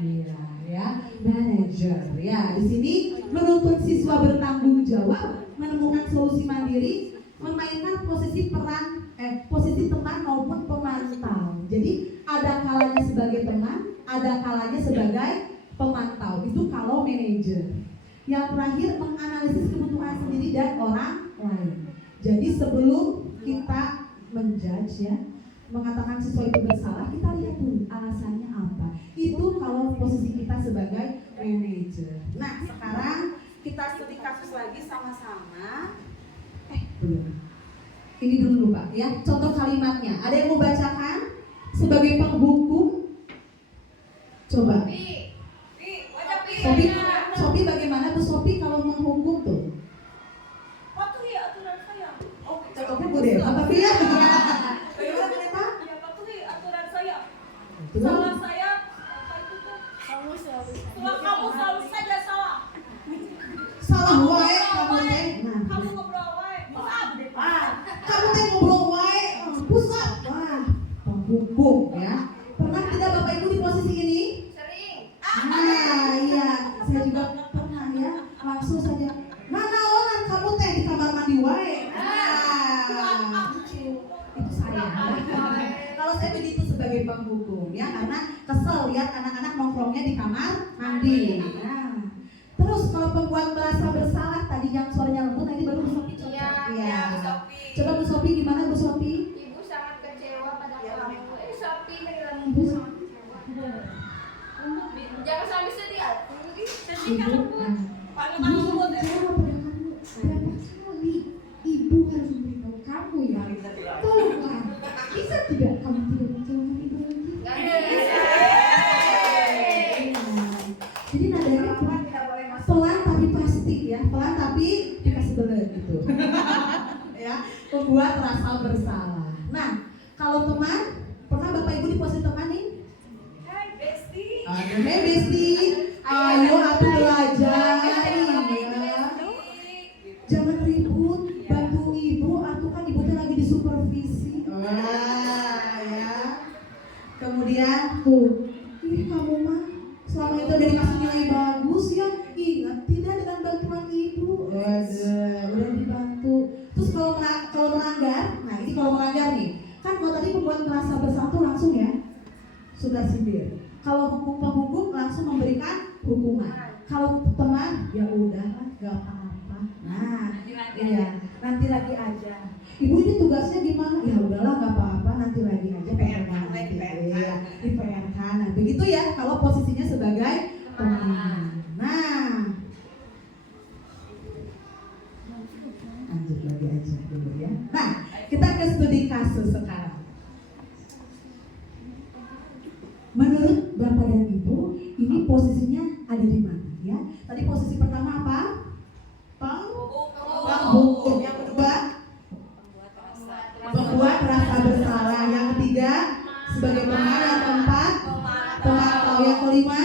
Iya, ya, manajer. Ya, di sini menuntut siswa bertanggung jawab, menemukan solusi mandiri, memainkan posisi posisi teman maupun pemantau. Jadi ada kalanya sebagai teman, ada kalanya sebagai pemantau. Itu kalau manajer. Yang terakhir menganalisis kebutuhan sendiri dan orang lain. Jadi sebelum kita menjudge ya, mengatakan siswa itu bersalah, kita lihat dulu alasannya apa. Itu kalau posisi kita sebagai manajer. Nah, sekarang kita studi kasus lagi sama-sama. Belum. Ini dulu Pak ya, contoh kalimatnya. Ada yang mau bacakan sebagai penghukum? Coba. Sopi bagaimana Bu Sopi kalau menghukum tuh? Patuhi aturan saya. Oh, Contohnya Bu deh, Pak Fia. Bagaimana Bu Neta? Ya, patuhi aturan saya. Betul. Salah saya apa itu tuh? Kamu selalu saja salah. Salah wae kamu teh. Nah, Kamu ngobrol wae. kamu teh ngobrol wae. Pusat. Wah, penghukum ya. Pernah tidak Bapak Ibu di posisi ini? Sering. Nah, iya, saya juga pernah ya. Langsung saja. Mana orang kamu teh di kamar mandi wae. Itu saya. Kalau saya begitu sebagai penghukum ya, karena kesel lihat anak-anak nongkrongnya di kamar mandi. Nah, terus kalau pembuat merasa bersalah tadi yang suaranya lembut tadi baru Bu Sopi contoh. Iya, Bu Sopi. Coba Bu Sopi gimana Bu Sopi? Ibu sangat kecewa pada kamu. Sopi beneran ibu sangat kecewa. Jangan sampai sedih. Sedih kan lembut. Paling lembut ya. Berapa kali ibu harus memberitahu kamu ya? Tolonglah, bisa tidak kamu tidak menjauhkan ibu lagi? Gak bisa. Jadi nadanya pelan tapi pasti ya, pelan tapi dikasih belet gitu. Ya, membuat rasa bersalah. Nah, kalau teman, pernah Bapak Ibu di posisi teman nih? Hai bestie. Hey bestie, ayo atuh belajar ya. Jangan ribut, bantu ibu, atuh kan ibu teh lagi disupervisi. Wah, ya. Kemudian tuh, Ih, kamu mah selama itu udah dikasih nilai bagus ya, ingat tidak dengan bantuan ibu. Udah dibantu. Terus kalau melanggar, nah ini kalau melanggar nih, kan kalau tadi membuat merasa bersatu langsung ya, sudah sindir. Kalau penghukum langsung memberikan hukuman. Kalau teman ya udahlah, gak apa-apa. Nah, iya, nanti lagi aja. Ibu ini tugasnya gimana? Ya udahlah, gak apa-apa, nanti lagi aja. Iya, di PRK. Nah, begitu ya kalau posisinya sebagai teman. Nah, lanjut lagi aja dulu ya. Nah, kita ke studi kasus sekarang. Menurut Bapak dan Ibu, ini posisinya ada di mana ya? Tadi posisi pertama apa? Penghukum. Yang kedua, membuat rasa bersalah. Yang ketiga, sebagai teman. Yang keempat, pemantau. Yang kelima,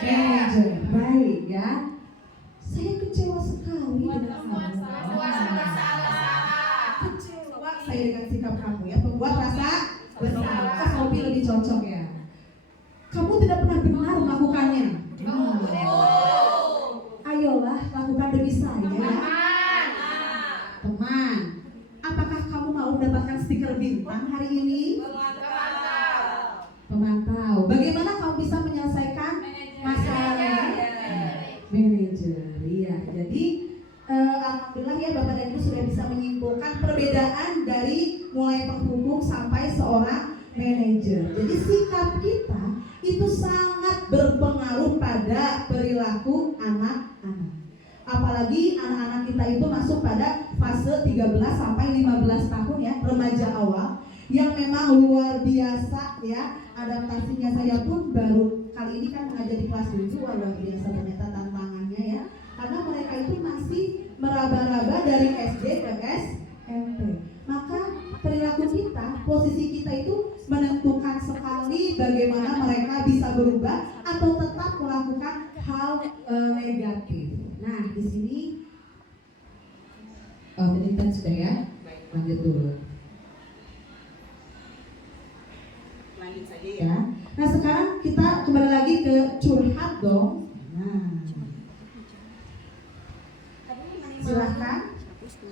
manajer. Baik ya. Saya kecewa sekali dengan kamu. Kecewa saya dengan sikap kamu ya. Pembuat rasa bersalah. Sophie lebih cocok ya. Kamu tidak pernah benar melakukannya. Ayolah lakukan demi saya ya. Teman, apakah kamu mau mendapatkan stiker bintang hari ini? Pemantau. Bagaimana kamu bisa menyelesaikan masalahnya? Manajer. Iya. Jadi alhamdulillah ya Bapak dan Ibu sudah bisa menyimpulkan perbedaan dari mulai penghukum sampai seorang manajer. Jadi sikap kita itu sangat berpengaruh pada perilaku anak-anak. Apalagi anak-anak kita itu masuk pada fase 13 sampai 15 tahun ya, remaja awal yang memang luar biasa ya. Adaptasinya saya pun baru kali ini kan mengajar di kelas 7, luar biasa ternyata tantangannya ya. Karena mereka itu masih meraba-raba dari SD ke SMP. Maka perilaku kita, posisi kita itu menentukan sekali bagaimana mereka bisa berubah atau tetap melakukan hal negatif. Nah, di sini menitan sudah ya. Lanjut dulu. Lanjut saja ya. Nah, sekarang kita kembali lagi ke curhat dong. Nah, silahkan.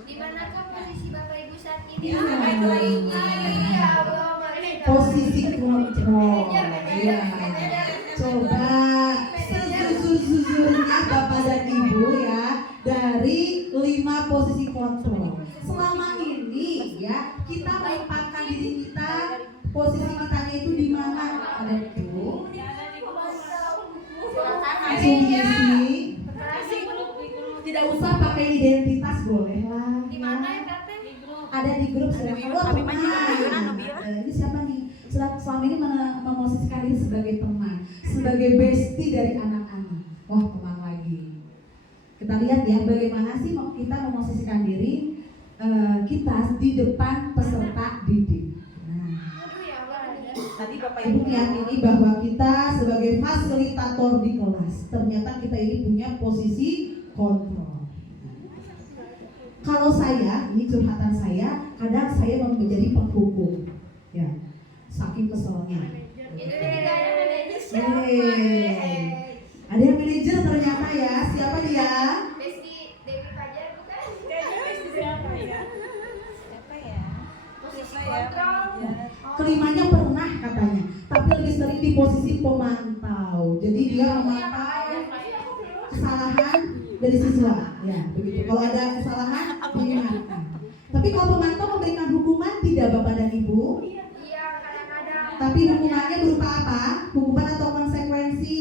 Di manakah posisi Bapak Ibu saat ini? Posisi kontrol. Ya. Coba sejujurnya Bapak dan Ibu ya, dari 5 posisi kontrol. Selama ini ya kita menempatkan diri kita, posisi kitanya itu di mana? Ada itu. Tidak usah pakai identitas, boleh lah. Di mana ya Kak? Ada di grup sudah teman. Ini siapa nih? Selama ini memosisikan diri sebagai teman, sebagai bestie dari anak-anak. Wah, teman lagi. Kita lihat ya bagaimana sih kita memosisikan diri kita di depan peserta didik. Nah, tadi Bapak Ibu meyakini bahwa kita sebagai fasilitator di kelas, ternyata kita ini punya posisi kontrol. Kalau saya, ini curhatan saya, kadang saya menjadi penghukum, ya, saking keselnya. Ada yang manajer ternyata ya, siapa dia? Besti Dewi Fajar bukan? Siapa ya? Posisi kontrol. Kelimanya pernah katanya, tapi lebih sering di posisi pemantau. Jadi dia memantau kesalahan dari siswa, ya begitu. Kalau ada kesalahan diingatkan. Tapi kalau pemantau memberikan hukuman tidak Bapak dan Ibu? Iya, kadang-kadang. Tapi hukumannya berupa apa? Hukuman atau konsekuensi?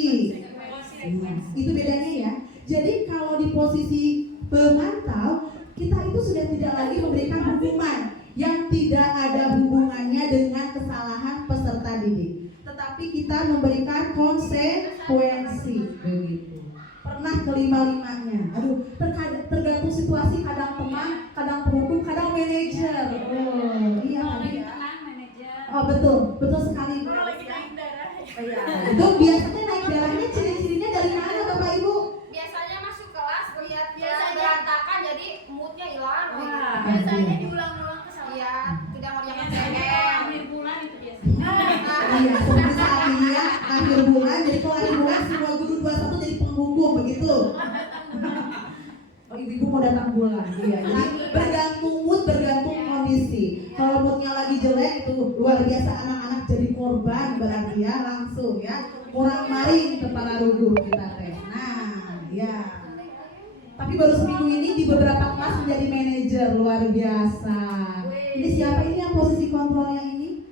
Itu bedanya ya. Jadi kalau di posisi pemantau, kita itu sudah tidak lagi memberikan hukuman yang tidak ada hubungannya dengan kesalahan peserta didik, tetapi kita memberikan konsekuensi begitu. Pernah kelima-limanya. Aduh, tergantung situasi, kadang teman, kadang penghukum, kadang manajer. Oh, iya tadi. Oh betul sekali. Iya. Itu biasanya naik darahnya ciri-cirinya dari mana Bapak Ibu? Biasanya masuk kelas lihat kelas berantakan jadi moodnya hilang. Biasanya diulang-ulang kesalahan. Iya, tidak mau dianggap CM. Akhir bulan itu biasanya. Iya, seperti saat ini ya, akhir bulan, jadi kalau akhir bulan semua guru 21 jadi penghukum begitu. Oh, ibu-ibu mau datang bulan, iya. Jadi bergantung mood, bergantung kondisi. Kalau moodnya lagi jelek itu luar biasa, anak-anak jadi korban berarti ya, langsung ya. Kurang maring kepala rubuh kita teh. Nah, ya. Tapi baru seminggu ini di beberapa kelas menjadi manajer, luar biasa. Ini siapa ini yang posisi kontrolnya ini?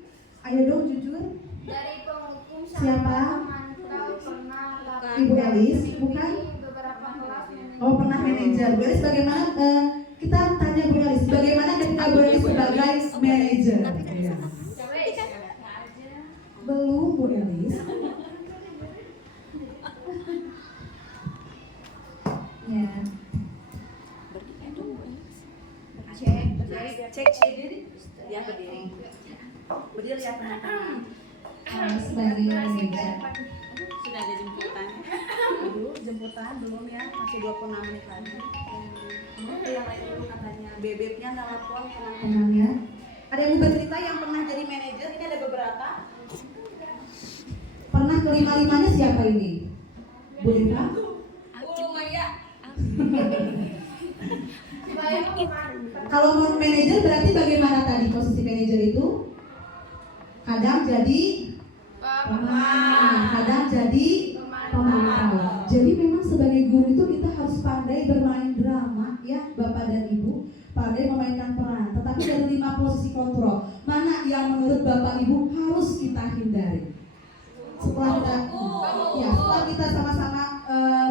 Ayo dong jujur. Dari penghukum Siapa? pemantau pernah Ibu Elis, bukan? beberapa kelas Oh, pernah manajer. Bu Elis bagaimana? Kita tanya Bu Elis, bagaimana ketika Bu Elis sebagai manajer? Ya. Belum Bu Elis. Ya. Cek berdiri. Ya berdiri. Berdiri lihat teman-teman. Sebagai manajer. Sudah ada jemputan. Aduh, jemputan belum ya, masih 26 menit lagi. Yang lain dulu katanya. Bebeknya nelpon teman-teman ya. Ada yang mau bercerita yang pernah jadi manajer? Ini ada beberapa. Pernah kelima-limanya siapa ini? Bu Eva? Maya. Kalau mau manajer berarti bagaimana tadi posisi manajer itu? Kadang jadi kadang jadi pemantau. Jadi memang sebagai guru itu kita harus pandai bermain drama ya, Bapak dan Ibu, pandai memainkan peran. Tetapi dari 5 posisi kontrol, mana yang menurut Bapak Ibu harus kita hindari? Setelah kita sama-sama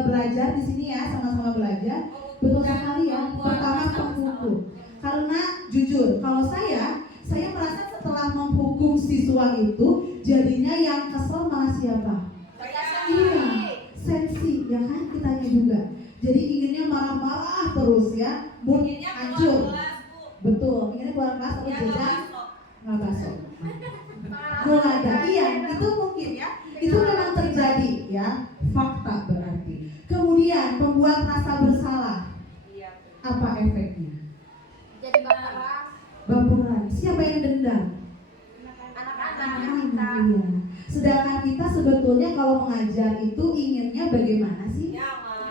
belajar di sini ya, sama-sama belajar, betul sekali ya. Pertama penghukum. Karena jujur, kalau saya merasa setelah menghukum siswa itu jadinya yang kesel malah siapa? Iya, sensi ya kan kitanya juga. Jadi inginnya marah-marah terus ya, moodnya hancur. Betul, inginnya keluar kelas terus jajan nggak masuk. Mulai iya, itu mungkin ya. Itu memang terjadi ya, fakta berarti. Kemudian pembuat rasa bersalah. Apa efeknya? Jadi baperan. Baperan. Siapa yang dendam? Anak-anak kita. Iya. Sedangkan kita sebetulnya kalau mengajar itu inginnya bagaimana sih?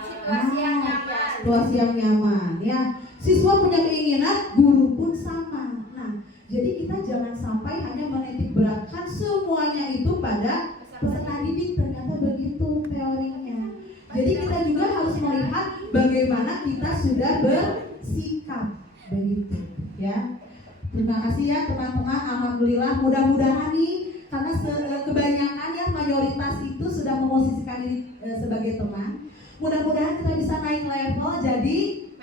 Situasi yang nyaman. Situasi yang nyaman ya. Siswa punya keinginan, guru pun sama. Nah, jadi kita jangan sampai hanya menitik beratkan semuanya itu pada peserta didik, ternyata begitu teorinya. Jadi kita juga harus melihat bagaimana kita sudah bersikap begitu ya. Terima kasih ya teman-teman, alhamdulillah mudah-mudahan nih karena kebanyakan ya mayoritas itu sudah memosisikan diri sebagai teman. Mudah-mudahan kita bisa naik level jadi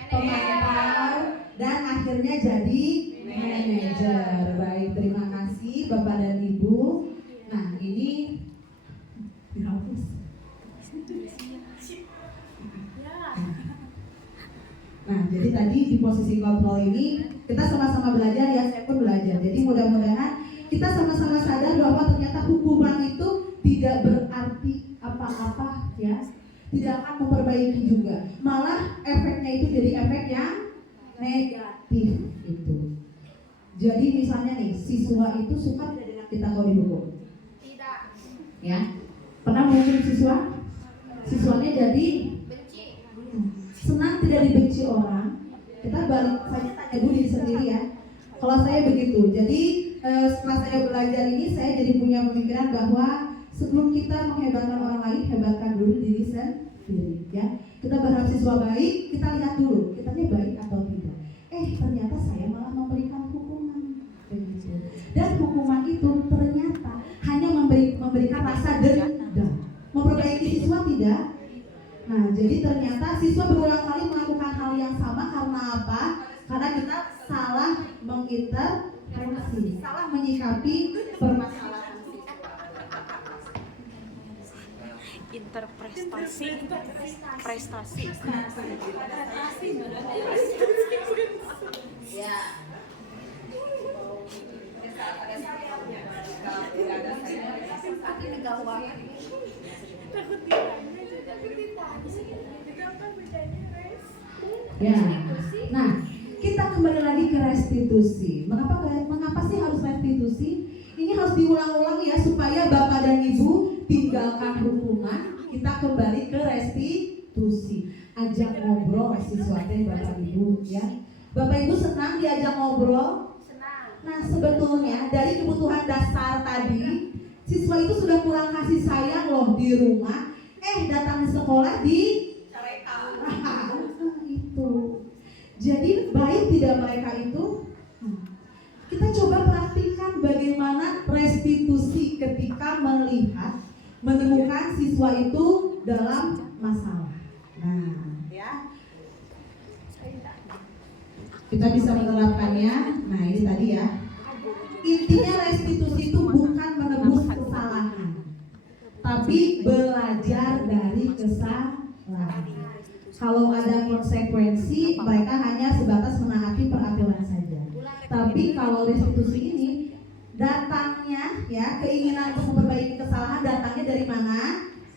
pemantau dan akhirnya jadi manajer. Baik, terima kasih Bapak dan Ibu. Nah, ini dihapus. Nah, jadi tadi di posisi kontrol ini kita sama-sama belajar ya, saya pun belajar. Jadi mudah-mudahan kita sama-sama sadar bahwa ternyata hukuman itu tidak berarti apa-apa ya, tidak akan memperbaiki juga. Malah efeknya itu jadi efek yang negatif itu. Jadi misalnya nih, siswa itu suka tidak dengan kita kalau dihukum? Tidak. Ya, pernah menghukum siswa? Siswanya jadi Benci. senang tidak dibenci orang. Kita balik saja tanya dulu diri sendiri ya. Kalau saya begitu, jadi setelah saya belajar ini saya jadi punya pemikiran bahwa sebelum kita menghebatkan orang lain, hebatkan dulu diri sendiri ya. Kita berharap siswa baik, kita lihat dulu kitanya baik atau tidak. Ternyata saya malah memberikan hukuman begitu. Dan hukuman itu ternyata hanya memberikan rasa dendam. Memperbaiki siswa tidak. Nah, jadi ternyata siswa berulang kali melakukan hal yang sama karena apa? Karena kita salah menginterpretasi, salah menyikapi permasalahan siswa. Interpretasi, prestasi. Ya. Ya. Nah, kita kembali lagi ke restitusi. Mengapa sih harus restitusi? Ini harus diulang-ulang ya supaya Bapak dan Ibu tinggalkan hukuman, kita kembali ke restitusi. Ajak ngobrol siswa teh Bapak Ibu ya. Bapak Ibu senang diajak ngobrol? Senang. Nah sebetulnya dari kebutuhan dasar tadi, siswa itu sudah kurang kasih sayang loh di rumah. Datang di sekolah di itu. Jadi baik tidak mereka itu? Kita coba praktikkan bagaimana restitusi ketika melihat, menemukan siswa itu dalam masalah. Nah, ya. Kita bisa menerapkannya. Nah, ini tadi ya. Intinya restitusi itu bukan menebus kesalahan, tapi belajar dari kesalahan. Kalau ada konsekuensi, mereka hanya sebatas menaati peraturan saja. Tapi kalau restitusi ini datangnya ya, keinginan untuk memperbaiki kesalahan datangnya dari mana?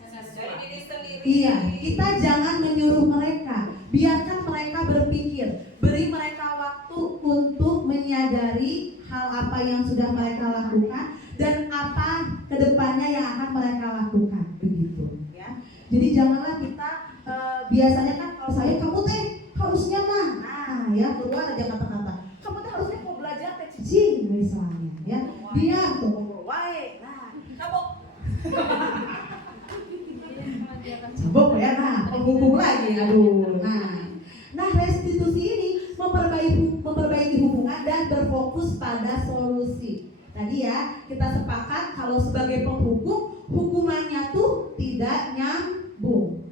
Dari diri sendiri. Iya, kita jangan menyuruh mereka. Biarkan mereka berpikir. Beri mereka waktu untuk menyadari hal apa yang sudah mereka lakukan dan apa kedepannya yang akan mereka lakukan. Begitu ya. Jadi janganlah kita biasanya kan kalau saya, kamu teh harusnya mah, nah ya keluar aja kata-kata, kamu teh harusnya mau belajar teh cicing misalnya ya, dia tuh ngobrol wae, nah Cabok. cabok ya, nah penghubung lagi, aduh, nah restitusi ini memperbaiki hubungan dan berfokus pada solusi. Tadi ya kita sepakat kalau sebagai penghukum hukumannya tuh tidak nyambung.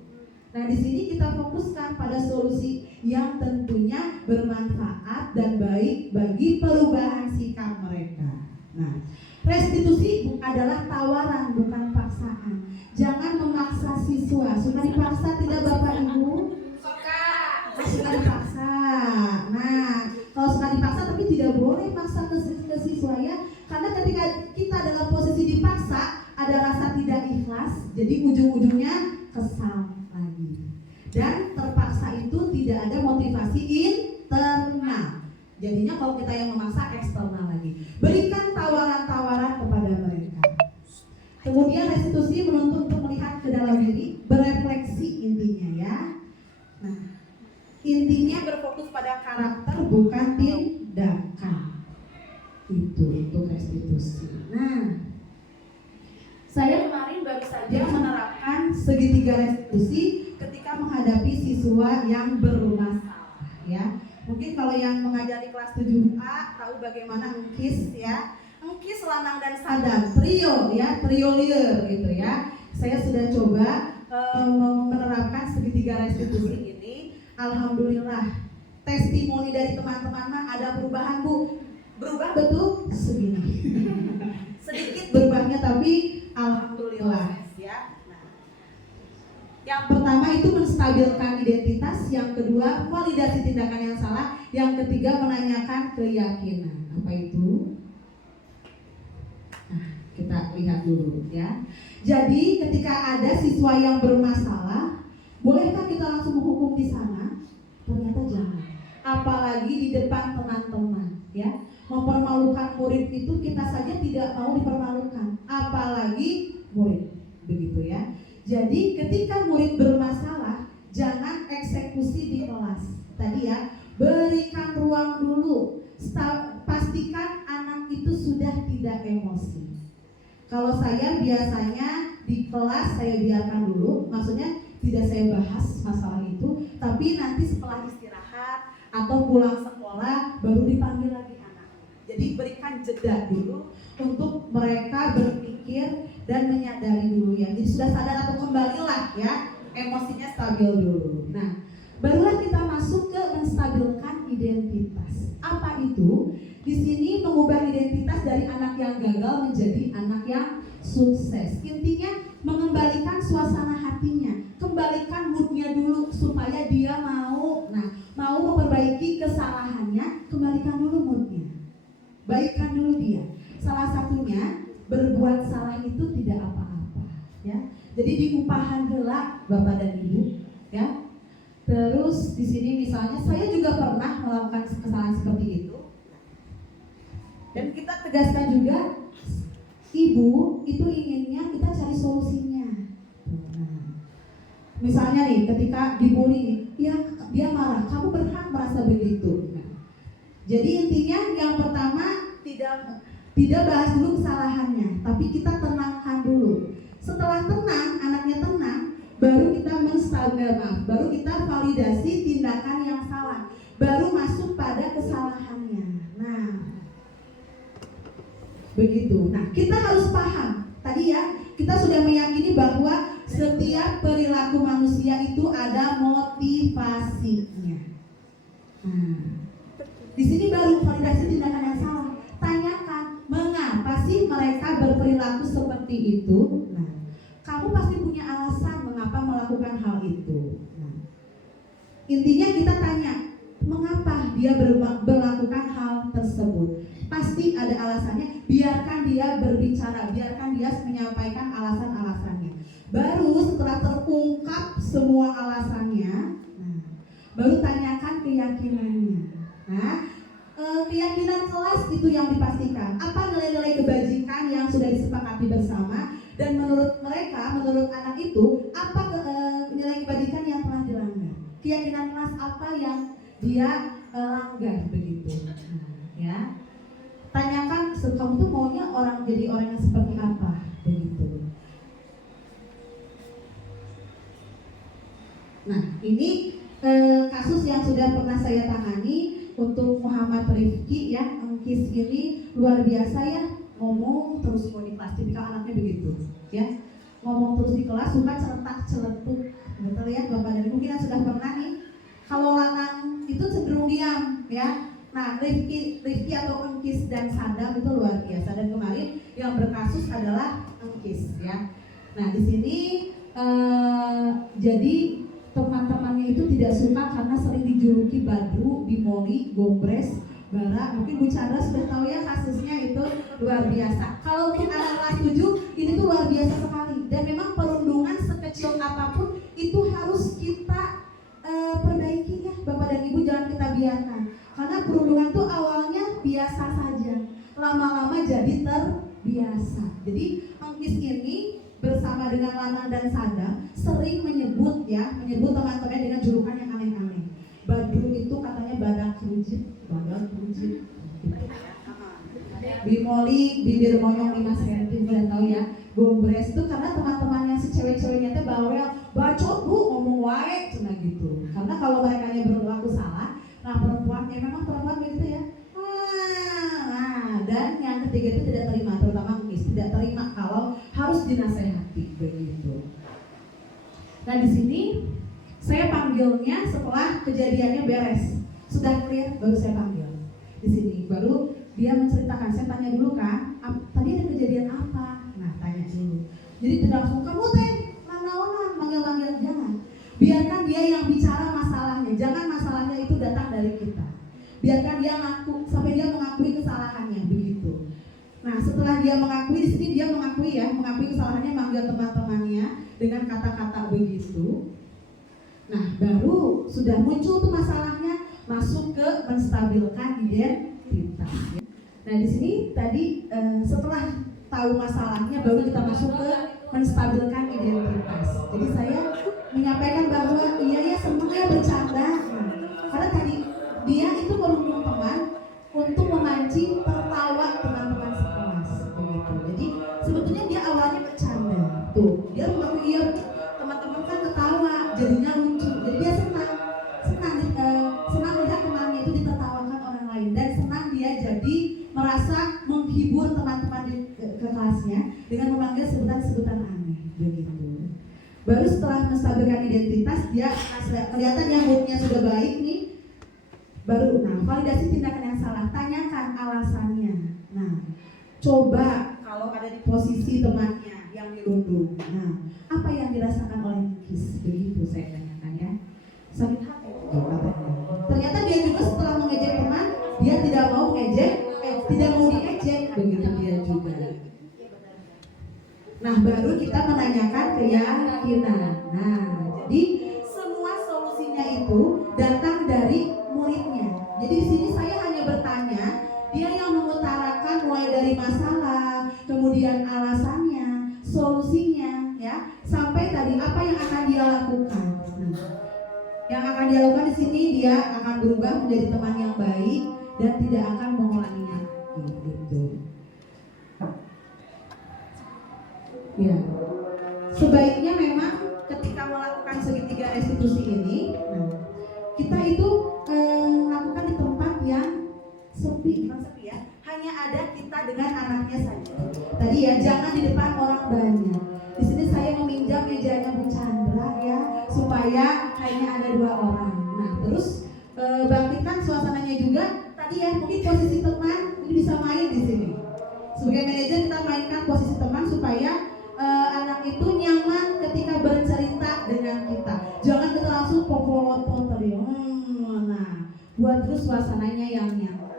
Nah di sini kita fokuskan pada solusi yang tentunya bermanfaat dan baik bagi perubahan sikap mereka. Nah, restitusi adalah tawaran bukan paksaan. Jangan memaksa siswa. Suka dipaksa tidak Bapak Ibu? Suka dipaksa. Nah, kalau suka dipaksa tapi tidak boleh paksa ke siswa ya. Karena ketika kita dalam posisi dipaksa, ada rasa tidak ikhlas. Jadi ujung-ujungnya kesal lagi. Dan terpaksa itu tidak ada motivasi internal. Jadinya kalau kita yang memaksa eksternal lagi. Berikan tawaran-tawaran kepada mereka. Kemudian restitusi menuntut untuk melihat ke dalam diri, berefleksi intinya ya. Nah, intinya berfokus pada karakter bukan tindakan. Itu untuk restitusi. Nah, saya kemarin baru saja menerapkan segitiga restitusi ketika menghadapi siswa yang bermasalah ya. Mungkin kalau yang mengajari kelas 7A tahu bagaimana engkis ya. Engkis, lanang dan sadar, trio ya, trio liar gitu ya. Saya sudah coba menerapkan segitiga restitusi ini. Alhamdulillah, testimoni dari teman-teman mah ada perubahan Bu. Berubah betul segini. Sedikit berubahnya tapi alhamdulillah ya. Nah, yang pertama itu menstabilkan identitas, yang kedua validasi tindakan yang salah, yang ketiga menanyakan keyakinan. Apa itu? Nah, kita lihat dulu ya. Jadi ketika ada siswa yang bermasalah, bolehkah kita langsung menghukum di sana? Ternyata jangan. Apalagi di depan teman-teman ya. Mempermalukan murid itu kita saja tidak mau dipermalukan, apalagi murid, begitu ya. Jadi ketika murid bermasalah, jangan eksekusi di kelas. Tadi ya, berikan ruang dulu. Pastikan anak itu sudah tidak emosi. Kalau saya biasanya di kelas saya biarkan dulu, maksudnya tidak saya bahas masalah itu, tapi nanti setelah istirahat atau pulang sekolah baru dipanggil lagi anak. Jadi berikan jeda dulu untuk mereka berpikir dan menyadari dulu ya. Jadi sudah sadar atau kembalilah ya, emosinya stabil dulu. Nah, barulah kita masuk ke menstabilkan identitas. Apa itu? Di sini mengubah identitas dari anak yang gagal menjadi anak yang sukses. Intinya mengembalikan suasana hatinya, kembalikan moodnya dulu supaya dia mau memperbaiki kesalahannya, kembalikan dulu moodnya. Baikkan dulu dia. Salah satunya berbuat salah itu tidak apa-apa, ya. Jadi diupahan gelak Bapak dan Ibu, ya. Terus di sini misalnya saya juga pernah melakukan kesalahan seperti itu. Dan kita tegaskan juga, Ibu itu inginnya kita cari solusinya, Misalnya nih, ketika dibully, dia marah, kamu berhak merasa begitu. Nah, jadi intinya yang pertama tidak bahas dulu kesalahannya, tapi kita tenangkan dulu. Setelah tenang, anaknya tenang, baru kita baru kita validasi tindakan yang salah, baru masuk pada kesalahannya. Nah, begitu. Nah, kita harus paham. Tadi ya, kita sudah meyakini bahwa setiap perilaku manusia itu ada motivasinya. Nah, di sini baru validasi tindakan yang salah. Tanyakan, mengapa sih mereka berperilaku seperti itu? Nah, kamu pasti punya alasan mengapa melakukan hal itu. Nah, intinya kita tanya, mengapa dia melakukan hal tersebut? Pasti ada alasannya. Biarkan dia berbicara, biarkan dia menyampaikan alasan-alasannya. Baru setelah terungkap semua alasannya, nah, baru tanyakan keyakinannya. Nah, keyakinan kelas itu yang dipastikan. Apa nilai-nilai kebajikan yang sudah disepakati bersama, dan menurut mereka, menurut anak itu, apa nilai kebajikan yang telah dilanggar? Keyakinan kelas apa yang dia langgar begitu? Nah, ya. Tanyakan, kamu tuh maunya jadi orang yang seperti apa begitu. Nah, ini kasus yang sudah pernah saya tangani untuk Muhammad Rifki ya. Engkis ini luar biasa ya, ngomong terus di kelas, tipikal anaknya begitu ya, ngomong terus di kelas, suka celetuk, betul ya Bapak dan Ibu, mungkin yang sudah pernah nih. Kalau lanang itu cenderung diam ya. Nah, Rifki atau Engkis dan Sadam itu luar biasa, dan kemarin yang berkasus adalah Engkis ya. Nah, di sini jadi teman-temannya itu tidak suka karena sering dijuluki Badru, Bimoli, Gombres, Bara. Mungkin Bu Chandra sudah tahu ya kasusnya, itu luar biasa. Kalau untuk anak kelas 7 ini tuh luar biasa sekali, dan memang perundungan sekecil apapun itu harus kita perbaiki ya Bapak dan Ibu, jangan kita biarkan. Karena perundungan tuh awalnya biasa saja, lama-lama jadi terbiasa. Jadi Engkis ini bersama dengan Lanang dan Sadam sering menyebut teman-temannya dengan julukan yang aneh-aneh. Badru itu katanya badak kerujit. Bimoli bibir monyong 5 cm, udah tahu ya. Gombres itu karena teman-temannya si cewek-ceweknya teh bawel, bacot bu, ngomong wae, cuma gitu. Karena kalau mereka berlaku salah, nah memang perempuan begitu ya. Dan yang ketiga itu tidak terima, terutama Engkis tidak terima kalau harus dinasehati begitu. Nah, di sini saya panggilnya setelah kejadiannya beres, sudah clear, baru saya panggil. Di sini baru dia menceritakan, saya tanya dulu kan, tadi ada kejadian apa? Nah, tanya dulu. Jadi tidak langsung kamu teh naon-naonan, manggil-manggil, jangan. Biarkan dia yang bicara masalahnya, jangan masalahnya itu datang dari kita. Biarkan dia ngaku sampai dia mengakui kesalahannya begitu. Nah, setelah dia mengakui, di sini dia mengakui kesalahannya, manggil teman-temannya dengan kata-kata begitu. Nah, baru sudah muncul tuh masalahnya, masuk ke menstabilkan identitas. Nah, di sini tadi setelah tahu masalahnya, baru kita masuk ke menstabilkan identitas. Jadi saya menyampaikan bahwa iya ya, semuanya bercanda. Karena tadi dia itu merundung teman untuk memancing tertawa teman-teman sekelas begitu. Jadi sebetulnya dia awalnya bercanda. Tuh, dia mengaku iya, teman-teman kan ketawa, jadinya lucu. Jadi dia senang melihat temannya itu ditertawakan orang lain, dan senang dia jadi merasa menghibur teman-teman di kelasnya dengan memanggil sebutan-sebutan aneh begitu. Baru setelah menstabilkan identitas, dia kelihatan ya moodnya sudah baik nih. Baru validasi tindakan yang salah, tanyakan alasannya. Nah, coba kalau ada di posisi temannya yang dirundung, nah apa yang dirasakan oleh Engkis? Begitu saya tanyakan ya. Sakit hati. Ternyata dia juga setelah mengejek teman, dia tidak mau diejek, begitu dia juga. Nah, baru kita menanyakan keyakinan. Nah, jadi semua solusinya itu datang dari muridnya. Jadi di sini saya hanya bertanya, dia yang mengutarakan mulai dari masalah, kemudian alasannya, solusinya, ya, sampai tadi tadi apa yang akan dia lakukan. Nah, yang akan dia lakukan di sini dia akan berubah menjadi teman yang baik dan tidak akan mengulanginya lagi gitu. Ya. Sebaiknya memang ketika melakukan segitiga restitusi ini, nah, kita itu melakukan di tempat yang sepi, bukan sepi ya, hanya ada kita dengan anaknya saja. Tadi ya, jangan di depan orang banyak. Di sini saya meminjam mejanya Bu Chandra ya, supaya hanya ada 2 orang. Nah, terus bangkitkan suasananya juga. Tadi ya, mungkin posisi teman ini bisa main di sini. Sebagai manajer kita mainkan posisi teman supaya anak itu nyaman ketika bercerita dengan kita. Jangan kita langsung popoloto tadi. Nah, buat terus suasananya yang nyaman.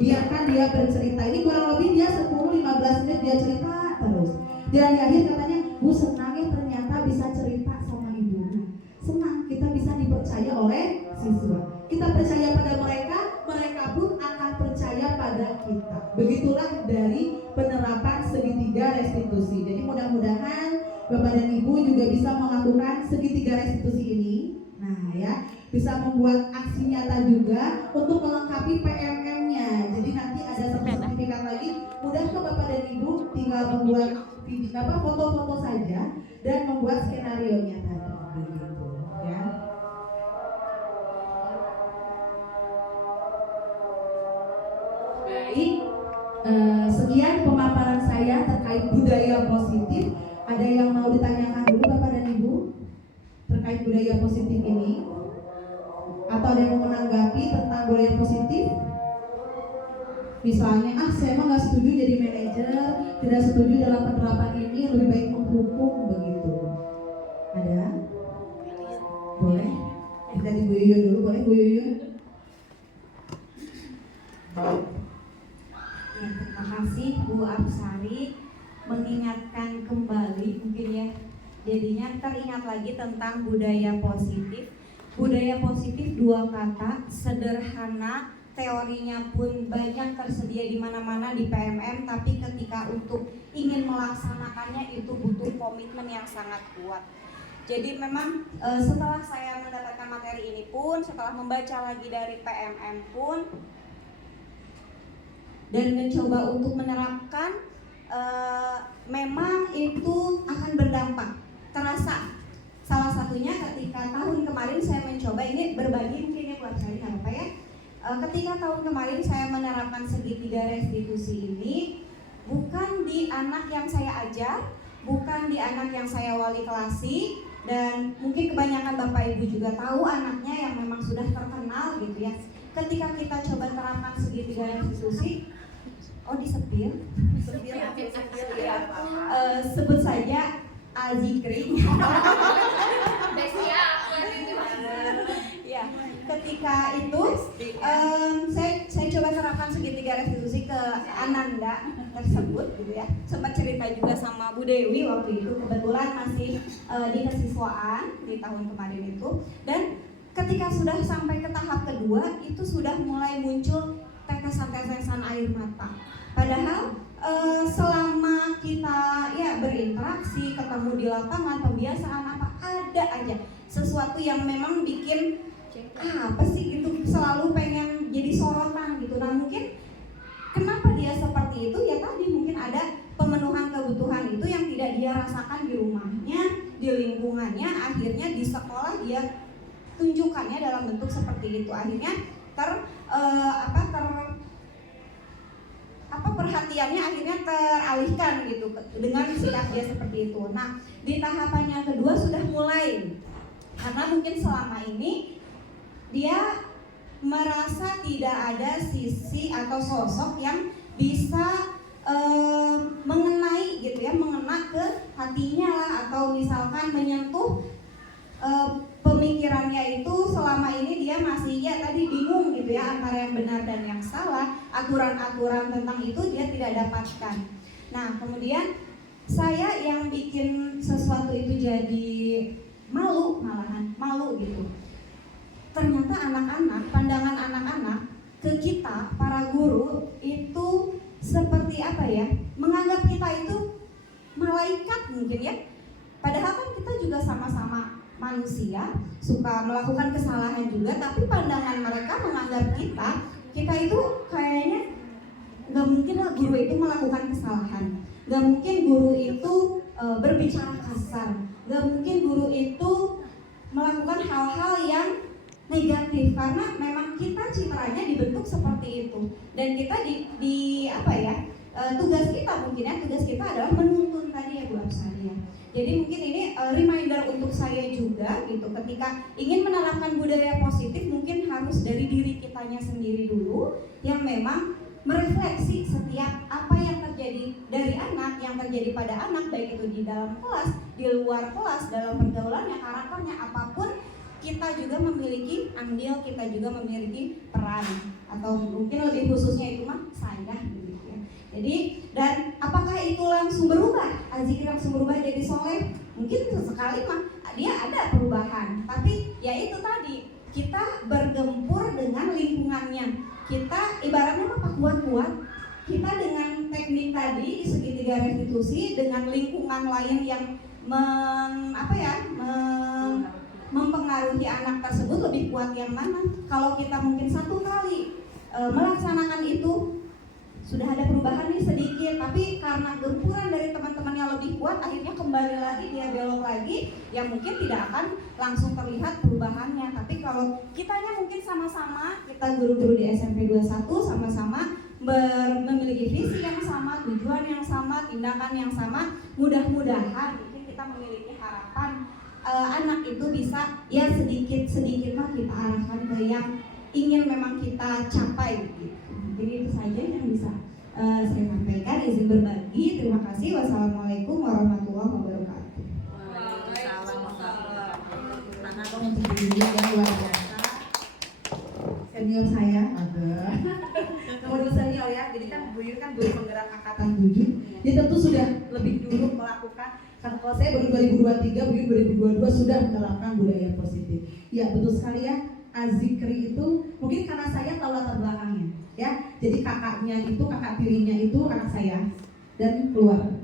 Biarkan dia bercerita. Ini kurang lebih dia 10-15 menit dia cerita terus. Dan di akhir katanya, Bu senang ya ternyata bisa cerita sama ibu. Nah, senang kita bisa dipercaya oleh siswa. Kita percaya pada mereka, mereka pun akan percaya pada kita. Begitulah dari penerapan segitiga restitusi. Jadi mudah-mudahan Bapak dan Ibu juga bisa melakukan segitiga restitusi ini. Nah ya, bisa membuat aksi nyata juga untuk melengkapi PMM-nya. Jadi nanti ada sertifikat lagi. Mudah kok Bapak dan Ibu tinggal membuat video foto-foto saja dan membuat skenario-nya tadi. Begitu ya. Baik, sekian pemaparan saya terkait budaya positif. Ada yang mau ditanyakan dulu Bapak dan Ibu terkait budaya positif ini? Atau ada yang mau menanggapi tentang budaya positif? Misalnya, saya mah nggak setuju jadi manajer, tidak setuju dalam penerapan ini, lebih baik menghukum begitu. Ada? Boleh? Dari Bu Yuyun dulu, boleh Bu Yuyun? Ya, terima kasih Bu Absari mengingatkan kembali mungkin ya, jadinya teringat lagi tentang budaya positif. Budaya positif 2 kata, sederhana, teorinya pun banyak tersedia di mana-mana di PMM, tapi ketika untuk ingin melaksanakannya itu butuh komitmen yang sangat kuat. Jadi memang setelah saya mendapatkan materi ini pun, setelah membaca lagi dari PMM pun dan mencoba untuk menerapkan, memang itu akan berdampak terasa. Salah satunya ketika tahun kemarin saya mencoba, ini berbagi mungkin ya buat saya apa ya. Ketika tahun kemarin saya menerapkan segitiga restitusi ini, bukan di anak yang saya ajar, bukan di anak yang saya wali kelasi, dan mungkin kebanyakan Bapak Ibu juga tahu anaknya yang memang sudah terkenal gitu ya. Ketika kita coba terapkan segitiga restitusi, disepil ya. Sebut saja Azikri. Ya, ketika itu saya coba terapkan segitiga restitusi ke Ananda tersebut gitu ya. Sempat cerita juga sama Bu Dewi waktu itu, kebetulan masih di kesiswaan di tahun kemarin itu. Dan ketika sudah sampai ke tahap kedua, itu sudah mulai muncul tetesan-tetesan air mata. Padahal selama kita ya berinteraksi, ketemu di lapangan, pembiasaan apa, ada aja sesuatu yang memang bikin apa sih gitu, selalu pengen jadi sorotan gitu. Nah mungkin kenapa dia seperti itu ya, tadi mungkin ada pemenuhan kebutuhan itu yang tidak dia rasakan di rumahnya, di lingkungannya, akhirnya di sekolah dia tunjukkannya dalam bentuk seperti itu. Akhirnya perhatiannya akhirnya teralihkan gitu dengan sikap dia seperti itu. Nah, di tahapan yang kedua sudah mulai, karena mungkin selama ini dia merasa tidak ada sisi atau sosok yang bisa mengenai gitu ya, mengena ke hatinya lah, atau misalkan menyentuh pemikirannya itu. Selama ini dia masih ya tadi bingung gitu ya, antara yang benar dan yang salah, aturan-aturan tentang itu dia tidak dapatkan. Nah kemudian saya yang bikin sesuatu itu jadi malahan malu gitu. Ternyata anak-anak, pandangan anak-anak ke kita para guru itu seperti apa ya, menganggap kita itu malaikat mungkin ya. Padahal kan kita juga sama-sama manusia, suka melakukan kesalahan juga, tapi pandangan mereka menganggap kita itu kayaknya nggak mungkin lah guru itu melakukan kesalahan, nggak mungkin guru itu berbicara kasar, nggak mungkin guru itu melakukan hal-hal yang negatif, karena memang kita citranya dibentuk seperti itu, dan kita di apa ya, tugas kita adalah menuntun tadi ya Bu Absari ya. Jadi mungkin ini reminder untuk saya juga gitu, ketika ingin menerapkan budaya positif mungkin harus dari diri kitanya sendiri dulu, yang memang merefleksi setiap apa yang terjadi dari anak, yang terjadi pada anak, baik itu di dalam kelas, di luar kelas, dalam pergaulannya, karakternya, apapun, kita juga memiliki andil, kita juga memiliki peran, atau mungkin lebih khususnya itu mah saya gitu ya. Jadi, dan apakah itu langsung berubah? Azikri langsung berubah jadi soleh? Mungkin sesekali mah dia ada perubahan, tapi ya itu tadi, kita bergempur dengan lingkungannya. Kita ibaratnya apa, kuat-kuat, kita dengan teknik tadi di segitiga restitusi, dengan lingkungan lain yang mempengaruhi anak tersebut, lebih kuat yang mana? Kalau kita mungkin satu kali melaksanakan itu, sudah ada perubahan nih sedikit, tapi karena gempuran dari teman-teman yang lebih kuat, akhirnya kembali lagi, dia belok lagi, yang mungkin tidak akan langsung terlihat perubahannya. Tapi kalau kitanya mungkin sama-sama, kita guru-guru di SMP 21 sama-sama memiliki visi yang sama, tujuan yang sama, tindakan yang sama, mudah-mudahan mungkin kita memiliki harapan anak itu bisa ya sedikit-sedikit mah kita arahkan ke yang ingin memang kita capai gitu. Jadi itu saja yang bisa saya sampaikan. Izin berbagi. Terima kasih. Wassalamualaikum warahmatullahi wabarakatuh. Untuk diri yang luar biasa, senior saya ada. Kemudian senior ya. Jadi kan Bu Yun kan guru penggerak angkatan 7. Dia tentu sudah lebih dulu melakukan. Karena kalau saya baru 2023, Bu Yun 2022 sudah menerapkan budaya positif. Ya betul sekali ya. Azikri itu mungkin karena saya tahu latar belakangnya ya, jadi kakak tirinya itu anak saya dan keluar,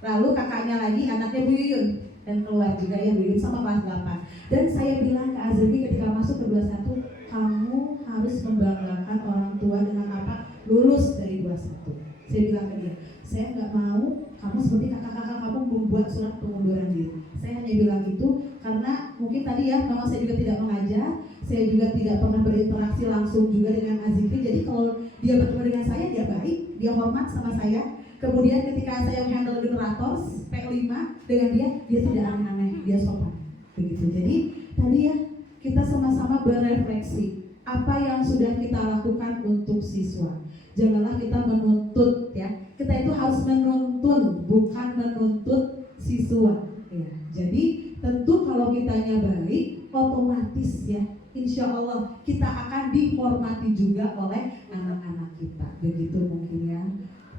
lalu kakaknya lagi anaknya Bu Yuyun dan keluar juga ya, Bu Yuyun sama kelas 8. Dan saya bilang ke Azikri ketika masuk ke 21, kamu harus membanggakan orang tua dengan apa? Lulus dari 21. Saya bilang ke dia, saya nggak mau kamu seperti kakak-kakak kamu membuat surat pengunduran diri. Saya hanya bilang itu karena mungkin tadi ya, memang saya juga tidak mengajar, saya juga tidak pernah berinteraksi langsung juga dengan Azikri. Jadi kalau dia bertemu dengan saya, dia baik, dia hormat sama saya. Kemudian ketika saya handle generator P5 dengan dia tidak aneh-aneh, dia sopan. Begitu. Jadi tadi ya, kita sama-sama berefleksi apa yang sudah kita lakukan untuk siswa. Janganlah kita menuntut ya. Kita itu harus menuntun, bukan menuntut siswa. Ya. Jadi tentu kalau kitanya baik, otomatis ya, insya Allah kita akan dihormati juga oleh anak-anak kita. Begitu mungkin ya.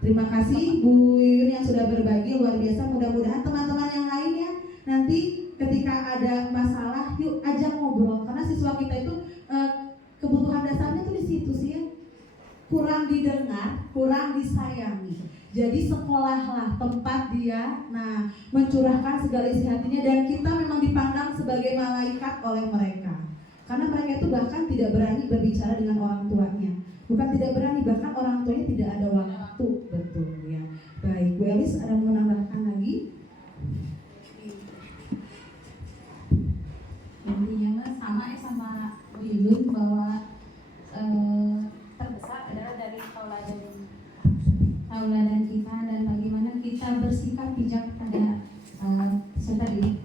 Terima kasih Bu Yun yang sudah berbagi, luar biasa. Mudah-mudahan teman-teman yang lainnya nanti ketika ada masalah, yuk ajak ngobrol. Karena siswa kita itu kebutuhan dasarnya tuh di situ sih ya. Kurang didengar, kurang disayangi. Jadi sekolahlah tempat dia mencurahkan segala isi hatinya, dan kita memang dipandang sebagai malaikat oleh mereka. Karena mereka itu bahkan tidak berani berbicara dengan orang tuanya. Bukan tidak berani, bahkan orang tuanya tidak ada waktu. Betul ya. Baik, Bu Elis ada mau menambahkan lagi? Intinya sama ya sama Bu Yun, bahwa terbesar adalah dari tauladan kita dan bagaimana kita bersikap bijak pada peserta didik.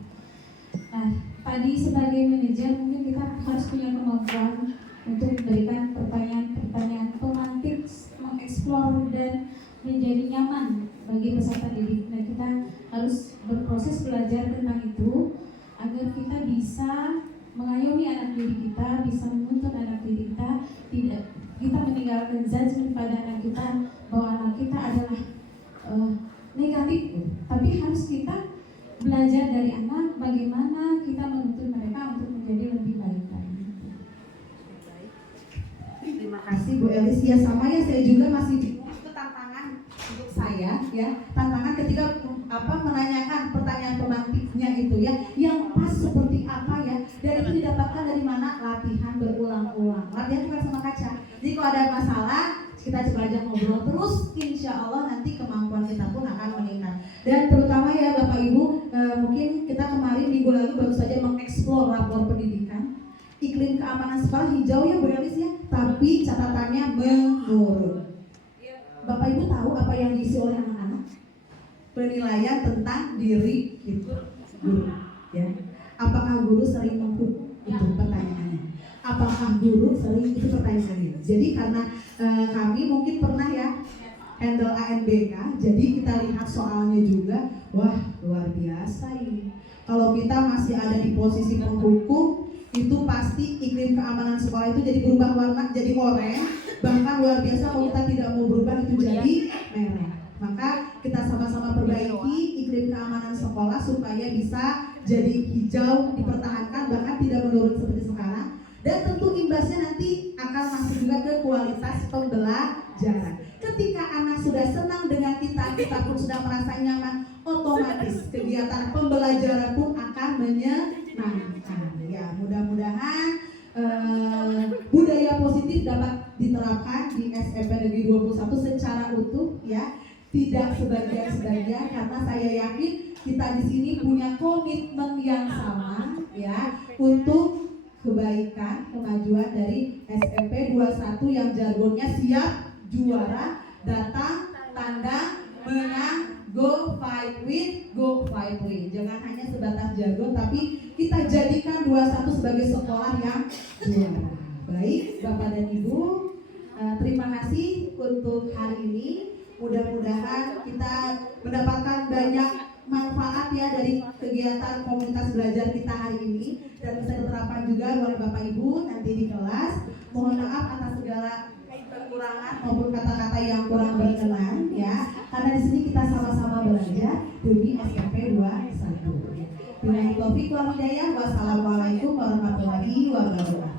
Nah, tadi sebagai manajer mungkin kita harus punya kemampuan untuk memberikan pertanyaan-pertanyaan pemantik, mengeksplor dan menjadi nyaman bagi peserta didik. Dan kita harus berproses belajar tentang itu agar kita bisa mengayomi anak didik kita, bisa menuntun anak didik kita, tidak kita meninggalkan judgement pada anak kita bahwa anak kita adalah negatif, tapi harus kita belajar dari anak bagaimana kita menuntun mereka untuk menjadi lebih baik lagi. Terima kasih Bu Elis. Ya sama ya, saya juga masih bingung. Itu tantangan untuk saya ya. Tantangan ketika menanyakan pertanyaan pemantiknya latihan bukan sama kaca. Jadi kalau ada masalah kita coba aja ngobrol terus, insya Allah nanti kemampuan kita pun akan meningkat. Dan terutama ya Bapak Ibu, mungkin kita kemarin minggu lalu baru saja mengeksplor rapor pendidikan. Iklim keamanan sekolah hijau ya Bu Elis ya, tapi catatannya menurun. Bapak Ibu tahu apa yang diisi oleh anak-anak? Penilaian tentang diri guru, ya. Apakah guru sering menghukum? Itu pertanyaannya. Apakah guru sering, itu pertanyaannya. Jadi karena kami mungkin pernah ya handle ANBK, jadi kita lihat soalnya juga, wah luar biasa ini. Kalau kita masih ada di posisi penghukum, itu pasti iklim keamanan sekolah itu jadi berubah warna, jadi oranye. Bahkan luar biasa kalau kita tidak mau berubah itu jadi merah. Maka kita sama-sama perbaiki iklim keamanan sekolah supaya bisa jadi hijau, dipertahankan, bahkan tidak menurun seperti sekarang. Dan tentu imbasnya nanti akan masuk juga ke kualitas pembelajaran. Ketika anak sudah senang dengan kita pun sudah merasa nyaman, otomatis kegiatan pembelajaran pun akan menyenangkan. Ya, mudah-mudahan budaya positif dapat diterapkan di SMP Negeri 21 secara utuh ya, tidak sebagian-sebagian, karena saya yakin kita di sini punya komitmen yang sama ya untuk kebaikan, kemajuan dari SMP 21 yang jargonnya siap, juara, datang, tandang, menang, go fight win, go fight win. Jangan hanya sebatas jargon, tapi kita jadikan 21 sebagai sekolah yang juara. Baik, Bapak dan Ibu, terima kasih untuk hari ini. Mudah-mudahan kita mendapatkan banyak manfaat ya dari kegiatan komunitas belajar kita hari ini, dan bisa diterapkan juga oleh Bapak Ibu nanti di kelas. Mohon maaf atas segala kekurangan maupun kata-kata yang kurang berkenan ya, karena di sini kita sama-sama belajar demi SMP 21. Billahi taufiq wal hidayah. Wassalamualaikum warahmatullahi wabarakatuh.